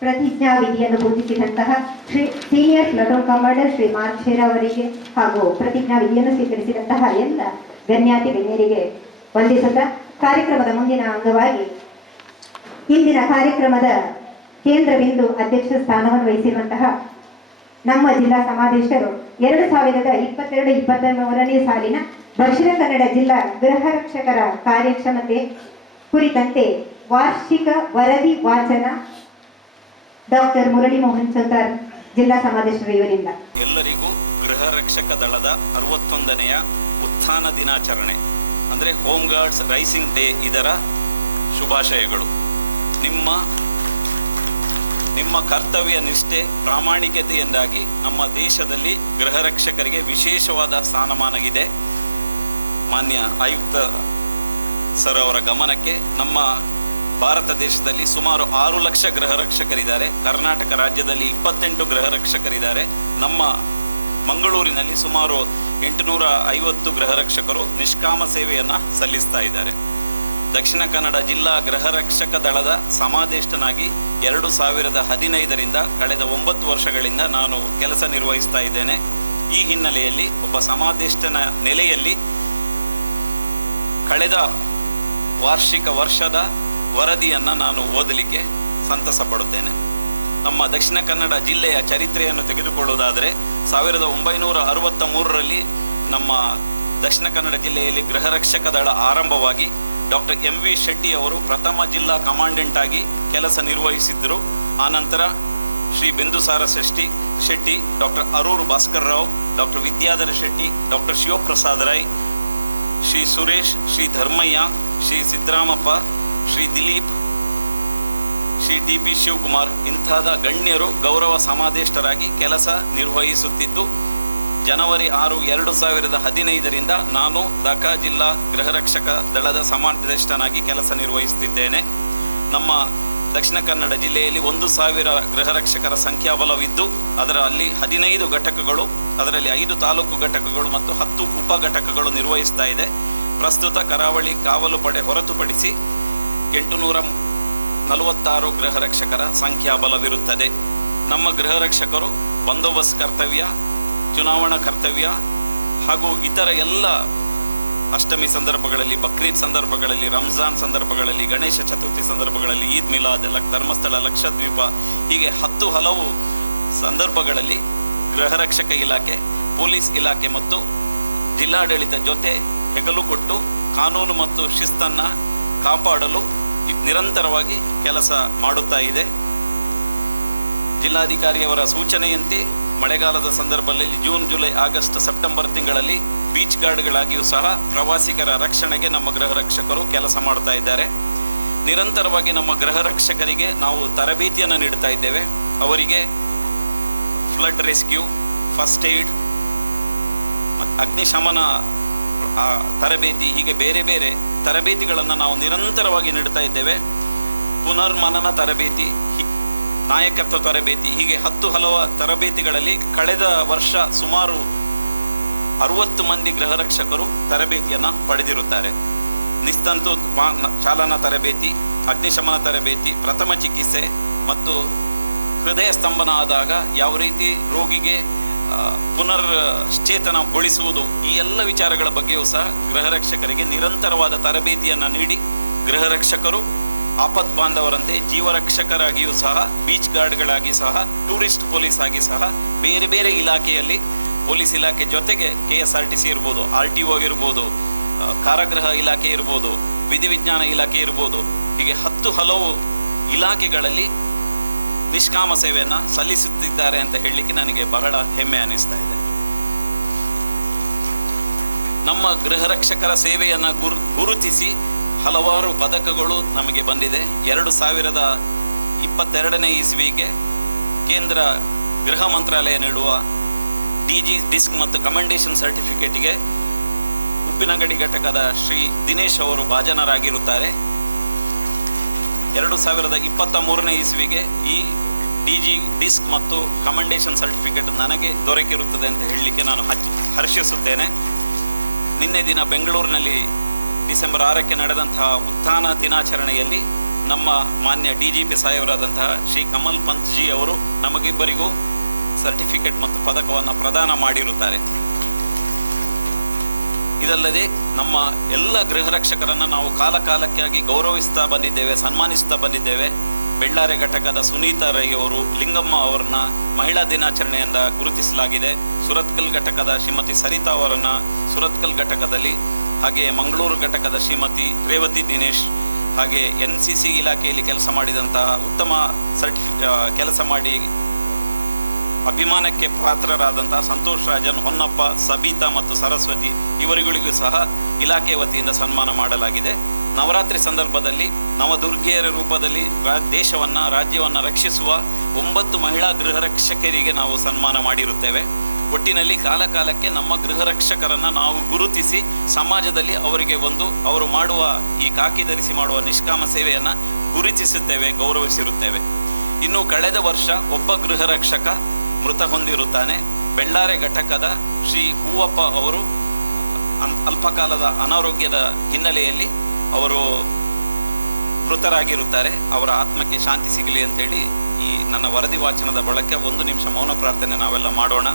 ಪ್ರತಿಜ್ಞಾ ವಿಧಿಯನ್ನು ಬೋಧಿಸಿದಂತಹ Shri senior platoon commander Shri Mark Sher ಅವರಿಗೆ ಹಾಗೂ ಪ್ರತಿಜ್ಞಾ ವಿಧಿಯನ್ನು ಸ್ವೀಕರಿಸಿದಂತಹ ಎಲ್ಲ ಗಣ್ಯಾತಿ ಗಣ್ಯರಿಗೆ ವಂದಿಸುತ್ತಾ ಕಾರ್ಯಕ್ರಮದ ಮುಂದಿನ ಅಂಗವಾಗಿ ಇಂದಿನ ಕಾರ್ಯಕ್ರಮದ ಕೇಂದ್ರ ಬಿಂದು ಅಧ್ಯಕ್ಷ ಸ್ಥಾನವನ್ನು ವಹಿಸಿರುವಂತಹ ನಮ್ಮ ಜಿಲ್ಲಾ ಸಮಾದೇಶರು 2022-23ನೇ ಸಾಲಿನ ದಕ್ಷಿಣ ಕನ್ನಡ ಜಿಲ್ಲಾ ಗೃಹ ರಕ್ಷಕರ ಕಾರ್ಯಕ್ಷಮತೆ ಕುರಿತಂತೆ ವಾರ್ಷಿಕ ವರದಿ ವಾಚನ ಡಾಕ್ಟರ್ ಮುರಳಿ ಮೋಹನ್ ಚೌತಾರ್ ಜಿಲ್ಲಾ ಸಮಾದೇಶರು ಇವರಿಂದ. ಎಲ್ಲರಿಗೂ ಗೃಹ ರಕ್ಷಕ ದಳದ 61ನೆಯ ಉತ್ಥಾನ ದಿನಾಚರಣೆ ಅಂದರೆ ಹೋಮ್ ಗಾರ್ಡ್ಸ್ ರೈಸಿಂಗ್ ಡೇ ಇದರ ಶುಭಾಶಯಗಳು. ನಿಮ್ಮ ಕರ್ತವ್ಯ ನಿಷ್ಠೆ ಪ್ರಾಮಾಣಿಕತೆಯಿಂದಾಗಿ ನಮ್ಮ ದೇಶದಲ್ಲಿ ಗೃಹ ರಕ್ಷಕರಿಗೆ ವಿಶೇಷವಾದ ಸ್ಥಾನಮಾನವಿದೆ. ಮಾನ್ಯ ಆಯುಕ್ತ ಸರ್ ಅವರ ಗಮನಕ್ಕೆ ನಮ್ಮ ಭಾರತ ದೇಶದಲ್ಲಿ ಸುಮಾರು 6 ಲಕ್ಷ ಗೃಹ ರಕ್ಷಕರಿದ್ದಾರೆ. ಕರ್ನಾಟಕ ರಾಜ್ಯದಲ್ಲಿ 28 ಗೃಹ ರಕ್ಷಕರಿದ್ದಾರೆ. ನಮ್ಮ ಮಂಗಳೂರಿನಲ್ಲಿ ಸುಮಾರು 850 ಗೃಹ ರಕ್ಷಕರು ನಿಷ್ಕಾಮ ಸೇವೆಯನ್ನು ಸಲ್ಲಿಸ್ತಾ ಇದ್ದಾರೆ. ದಕ್ಷಿಣ ಕನ್ನಡ ಜಿಲ್ಲಾ ಗೃಹ ರಕ್ಷಕ ದಳದ ಸಮಾದೇಷ್ಟನಾಗಿ 2015ರಿಂದ ಕಳೆದ 9 ವರ್ಷಗಳಿಂದ ನಾನು ಕೆಲಸ ನಿರ್ವಹಿಸ್ತಾ ಇದ್ದೇನೆ. ಈ ಹಿನ್ನೆಲೆಯಲ್ಲಿ ಒಬ್ಬ ಸಮಾದೇಷ್ಟನ ನೆಲೆಯಲ್ಲಿ ಕಳೆದ ವಾರ್ಷಿಕ ವರ್ಷದ ವರದಿಯನ್ನು ನಾನು ಓದಲಿಕ್ಕೆ ಸಂತಸ ಪಡುತ್ತೇನೆ. ನಮ್ಮ ದಕ್ಷಿಣ ಕನ್ನಡ ಜಿಲ್ಲೆಯ ಚರಿತ್ರೆಯನ್ನು ತೆಗೆದುಕೊಳ್ಳುವುದಾದರೆ 1963ರಲ್ಲಿ ನಮ್ಮ ದಕ್ಷಿಣ ಕನ್ನಡ ಜಿಲ್ಲೆಯಲ್ಲಿ ಗೃಹ ರಕ್ಷಕ ದಳ ಆರಂಭವಾಗಿ ಡಾಕ್ಟರ್ MV ಶೆಟ್ಟಿ ಅವರು ಪ್ರಥಮ ಜಿಲ್ಲಾ ಕಮಾಂಡೆಂಟ್ ಆಗಿ ಕೆಲಸ ನಿರ್ವಹಿಸಿದ್ದರು. ಆನಂತರ Shri Bindusara Shetty, doctor Arur Bhaskar Rao, doctor Vidyadhara Shetty, doctor Shivaprasad Rai, Shri Suresh, Shri Dharmaiah, Shri Siddaramappa, Shri Dileep, Shri TP Shivakumar ಇಂಥಾದ ಗಣ್ಯರು ಗೌರವ ಸಮಾದೇಷ್ಟರಾಗಿ ಕೆಲಸ ನಿರ್ವಹಿಸುತ್ತಿದ್ದು, ಜನವರಿ 6, 2015ರಿಂದ ನಾನು ದಕ ಜಿಲ್ಲಾ ಗೃಹ ರಕ್ಷಕ ದಳದ ಸಮಾದೇಷ್ಟನಾಗಿ ಕೆಲಸ ನಿರ್ವಹಿಸುತ್ತಿದ್ದೇನೆ. ನಮ್ಮ ದಕ್ಷಿಣ ಕನ್ನಡ ಜಿಲ್ಲೆಯಲ್ಲಿ 1000 ಗೃಹ ರಕ್ಷಕರ ಸಂಖ್ಯಾಬಲವಿದ್ದು ಅದರಲ್ಲಿ 15 ಘಟಕಗಳು, ಅದರಲ್ಲಿ 5 ತಾಲೂಕು ಘಟಕಗಳು ಮತ್ತು 10 ಉಪ ಘಟಕಗಳು ನಿರ್ವಹಿಸ್ತಾ ಇದೆ. ಪ್ರಸ್ತುತ ಕರಾವಳಿ ಕಾವಲು ಪಡೆ ಹೊರತುಪಡಿಸಿ 846 ಗೃಹ ರಕ್ಷಕರ ಸಂಖ್ಯಾಬಲವಿರುತ್ತದೆ. ನಮ್ಮ ಗೃಹ ರಕ್ಷಕರು ಬಂದೋಬಸ್ತ್ ಕರ್ತವ್ಯ, ಚುನಾವಣಾ ಕರ್ತವ್ಯ ಹಾಗೂ ಇತರ ಎಲ್ಲ ಅಷ್ಟಮಿ ಸಂದರ್ಭಗಳಲ್ಲಿ, ಬಕ್ರೀದ್ ಸಂದರ್ಭಗಳಲ್ಲಿ, ರಂಜಾನ್ ಸಂದರ್ಭಗಳಲ್ಲಿ, ಗಣೇಶ ಚತುರ್ಥಿ ಸಂದರ್ಭಗಳಲ್ಲಿ, ಈದ್ ಮಿಲಾದ್, ಧರ್ಮಸ್ಥಳ, ಲಕ್ಷದ್ವೀಪ ಹೀಗೆ 10 ಹಲವು ಸಂದರ್ಭಗಳಲ್ಲಿ ಗೃಹ ರಕ್ಷಕ ಇಲಾಖೆ, ಪೊಲೀಸ್ ಇಲಾಖೆ ಮತ್ತು ಜಿಲ್ಲಾಡಳಿತ ಜೊತೆ ಹೆಗಲು ಕೊಟ್ಟು ಕಾನೂನು ಮತ್ತು ಶಿಸ್ತನ್ನು ಕಾಪಾಡಲು ನಿರಂತರವಾಗಿ ಕೆಲಸ ಮಾಡುತ್ತಾ ಇದೆ. ಜಿಲ್ಲಾಧಿಕಾರಿಯವರ ಸೂಚನೆಯಂತೆ ಮಳೆಗಾಲದ ಸಂದರ್ಭದಲ್ಲಿ ಜೂನ್, ಜುಲೈ, ಆಗಸ್ಟ್, ಸೆಪ್ಟೆಂಬರ್ ತಿಂಗಳಲ್ಲಿ ಬೀಚ್ ಗಾರ್ಡ್ಗಳಾಗಿಯೂ ಸಹ ಪ್ರವಾಸಿಗರ ರಕ್ಷಣೆಗೆ ನಮ್ಮ ಗೃಹ ರಕ್ಷಕರು ಕೆಲಸ ಮಾಡ್ತಾ ಇದ್ದಾರೆ. ನಿರಂತರವಾಗಿ ನಮ್ಮ ಗೃಹ ರಕ್ಷಕರಿಗೆ ನಾವು ತರಬೇತಿಯನ್ನು ನೀಡ್ತಾ ಇದ್ದೇವೆ. ಅವರಿಗೆ ಫ್ಲಡ್ ರೆಸ್ಕ್ಯೂ, ಫಸ್ಟ್ ಏಡ್, ಅಗ್ನಿಶಮನ ತರಬೇತಿ ಹೀಗೆ ಬೇರೆ ಬೇರೆ ತರಬೇತಿಗಳನ್ನು ನಾವು ನಿರಂತರವಾಗಿ ನೀಡ್ತಾ ಇದ್ದೇವೆ. ಪುನರ್ಮನನ ತರಬೇತಿ, ನಾಯಕತ್ವ ತರಬೇತಿ ಹೀಗೆ 10 ಹಲವು ತರಬೇತಿಗಳಲ್ಲಿ ಕಳೆದ ವರ್ಷ ಸುಮಾರು 60 ಮಂದಿ ಗೃಹ ರಕ್ಷಕರು ತರಬೇತಿಯನ್ನು ಪಡೆದಿರುತ್ತಾರೆ. ನಿಸ್ತಂತು ಚಾಲನಾ ತರಬೇತಿ, ಅಗ್ನಿಶಮನ ತರಬೇತಿ, ಪ್ರಥಮ ಚಿಕಿತ್ಸೆ ಮತ್ತು ಹೃದಯ ಸ್ತಂಭನ ಆದಾಗ ಯಾವ ರೀತಿ ರೋಗಿಗೆ ಪುನರ್ಚೇತನಗೊಳಿಸುವುದು ಈ ಎಲ್ಲ ವಿಚಾರಗಳ ಬಗ್ಗೆಯೂ ಸಹ ಗೃಹ ರಕ್ಷಕರಿಗೆ ನಿರಂತರವಾದ ತರಬೇತಿಯನ್ನು ನೀಡಿ ಗೃಹ ರಕ್ಷಕರು ಆಪತ್ ಬಾಂಧವರಂತೆ ಜೀವರಕ್ಷಕರಾಗಿಯೂ ಸಹ, ಬೀಚ್ ಗಾರ್ಡ್ಗಳಾಗಿ ಸಹ, ಟೂರಿಸ್ಟ್ ಪೊಲೀಸ್ ಆಗಿ ಸಹ ಬೇರೆ ಬೇರೆ ಇಲಾಖೆಯಲ್ಲಿ ಪೊಲೀಸ್ ಇಲಾಖೆ ಜೊತೆಗೆ KSRTC ಇರ್ಬೋದು, RTO ಇರ್ಬೋದು, ಕಾರಾಗೃಹ ಇಲಾಖೆ ಇರ್ಬೋದು, ವಿಧಿವಿಜ್ಞಾನ ಇಲಾಖೆ ಇರ್ಬೋದು, ಹೀಗೆ 10 ಹಲವು ಇಲಾಖೆಗಳಲ್ಲಿ ನಿಷ್ಕಾಮ ಸೇವೆಯನ್ನು ಸಲ್ಲಿಸುತ್ತಿದ್ದಾರೆ ಅಂತ ಹೇಳಲಿಕ್ಕೆ ನನಗೆ ಬಹಳ ಹೆಮ್ಮೆ ಅನಿಸ್ತಾ ಇದೆ. ನಮ್ಮ ಗೃಹ ರಕ್ಷಕರ ಸೇವೆಯನ್ನು ಗುರುತಿಸಿ ಹಲವಾರು ಪದಕಗಳು ನಮಗೆ ಬಂದಿದೆ. 2022ನೇ ಇಸ್ವಿಗೆ ಕೇಂದ್ರ ಗೃಹ ಮಂತ್ರಾಲಯ ನೀಡುವ DG ಡಿಸ್ಕ್ ಮತ್ತು ಕಮೆಂಡೇಶನ್ ಸರ್ಟಿಫಿಕೇಟ್ಗೆ ಉಪ್ಪಿನಂಗಡಿ ಘಟಕದ ಶ್ರೀ ದಿನೇಶ್ ಅವರು ಭಾಜನರಾಗಿರುತ್ತಾರೆ. 2023ನೇ ಇಸ್ವಿಗೆ ಈ DG ಡಿಸ್ಕ್ ಮತ್ತು ಕಮೆಂಡೇಶನ್ ಸರ್ಟಿಫಿಕೇಟ್ ನನಗೆ ದೊರಕಿರುತ್ತದೆ ಅಂತ ಹೇಳಲಿಕ್ಕೆ ನಾನು ಹರ್ಷಿಸುತ್ತೇನೆ. ನಿನ್ನೆ ದಿನ ಬೆಂಗಳೂರಿನಲ್ಲಿ ಡಿಸೆಂಬರ್ 6ಕ್ಕೆ ನಡೆದಂತಹ ಉತ್ಥಾನ ದಿನಾಚರಣೆಯಲ್ಲಿ ನಮ್ಮ ಮಾನ್ಯ DGP ಸಾಹೇಬರಾದಂತಹ ಶ್ರೀ ಕಮಲ್ ಪಂತ್ ಜಿ ಅವರು ನಮಗಿಬ್ಬರಿಗೂ ಸರ್ಟಿಫಿಕೇಟ್ ಮತ್ತು ಪದಕವನ್ನು ಪ್ರದಾನ ಮಾಡಿರುತ್ತಾರೆ. ಇದಲ್ಲದೆ ನಮ್ಮ ಎಲ್ಲ ಗೃಹ ರಕ್ಷಕರನ್ನು ನಾವು ಕಾಲಕಾಲಕ್ಕಾಗಿ ಗೌರವಿಸ್ತಾ ಬಂದಿದ್ದೇವೆ, ಸನ್ಮಾನಿಸ್ತಾ ಬಂದಿದ್ದೇವೆ. ಬೆಳ್ಳಾರೆ ಘಟಕದ ಸುನೀತಾ ರೈ ಅವರು, ಲಿಂಗಮ್ಮ ಅವರನ್ನ ಮಹಿಳಾ ದಿನಾಚರಣೆಯಿಂದ ಗುರುತಿಸಲಾಗಿದೆ. ಸುರತ್ಕಲ್ ಘಟಕದ ಶ್ರೀಮತಿ ಸರಿತಾ ಅವರನ್ನ ಸುರತ್ಕಲ್ ಘಟಕದಲ್ಲಿ, ಹಾಗೆ ಮಂಗಳೂರು ಘಟಕದ ಶ್ರೀಮತಿ ರೇವತಿ ದಿನೇಶ್, ಹಾಗೆ NCC ಇಲಾಖೆಯಲ್ಲಿ ಕೆಲಸ ಮಾಡಿದಂತಹ ಉತ್ತಮ ಕೆಲಸ ಮಾಡಿ ಅಭಿಮಾನಕ್ಕೆ ಪಾತ್ರರಾದಂತಹ ಸಂತೋಷ್ ರಾಜನ್, ಹೊನ್ನಪ್ಪ, ಸಬೀತಾ ಮತ್ತು ಸರಸ್ವತಿ ಇವರುಗಳಿಗೂ ಸಹ ಇಲಾಖೆ ವತಿಯಿಂದ ಸನ್ಮಾನ ಮಾಡಲಾಗಿದೆ. ನವರಾತ್ರಿ ಸಂದರ್ಭದಲ್ಲಿ ನವದುರ್ಗೆಯರ ರೂಪದಲ್ಲಿ ದೇಶವನ್ನು ರಾಜ್ಯವನ್ನು ರಕ್ಷಿಸುವ 9 ಮಹಿಳಾ ಗೃಹ ರಕ್ಷಕರಿಗೆ ನಾವು ಸನ್ಮಾನ ಮಾಡಿರುತ್ತೇವೆ. ಒಟ್ಟಿನಲ್ಲಿ ಕಾಲಕಾಲಕ್ಕೆ ನಮ್ಮ ಗೃಹ ರಕ್ಷಕರನ್ನು ನಾವು ಗುರುತಿಸಿ ಸಮಾಜದಲ್ಲಿ ಅವರಿಗೆ ಅವರು ಮಾಡುವ ಈ ಕಾಕಿ ಧರಿಸಿ ಮಾಡುವ ನಿಷ್ಕಾಮ ಸೇವೆಯನ್ನು ಗುರುತಿಸುತ್ತೇವೆ, ಗೌರವಿಸಿರುತ್ತೇವೆ. ಇನ್ನು ಕಳೆದ ವರ್ಷ ಒಬ್ಬ ಗೃಹ ರಕ್ಷಕ ಮೃತ ಹೊಂದಿರುತ್ತಾನೆ. ಬೆಳ್ಳಾರೆ ಘಟಕದ ಶ್ರೀ ಹೂವಪ್ಪ ಅವರು ಅಲ್ಪಕಾಲದ ಅನಾರೋಗ್ಯದ ಹಿನ್ನೆಲೆಯಲ್ಲಿ ಅವರು ಮೃತರಾಗಿರುತ್ತಾರೆ. ಅವರ ಆತ್ಮಕ್ಕೆ ಶಾಂತಿ ಸಿಗಲಿ ಅಂತೇಳಿ ಈ ನನ್ನ ವರದಿ ವಾಚನದ ಬಳಕೆ 1 ನಿಮಿಷ ಮೌನ ಪ್ರಾರ್ಥನೆ ನಾವೆಲ್ಲ ಮಾಡೋಣ.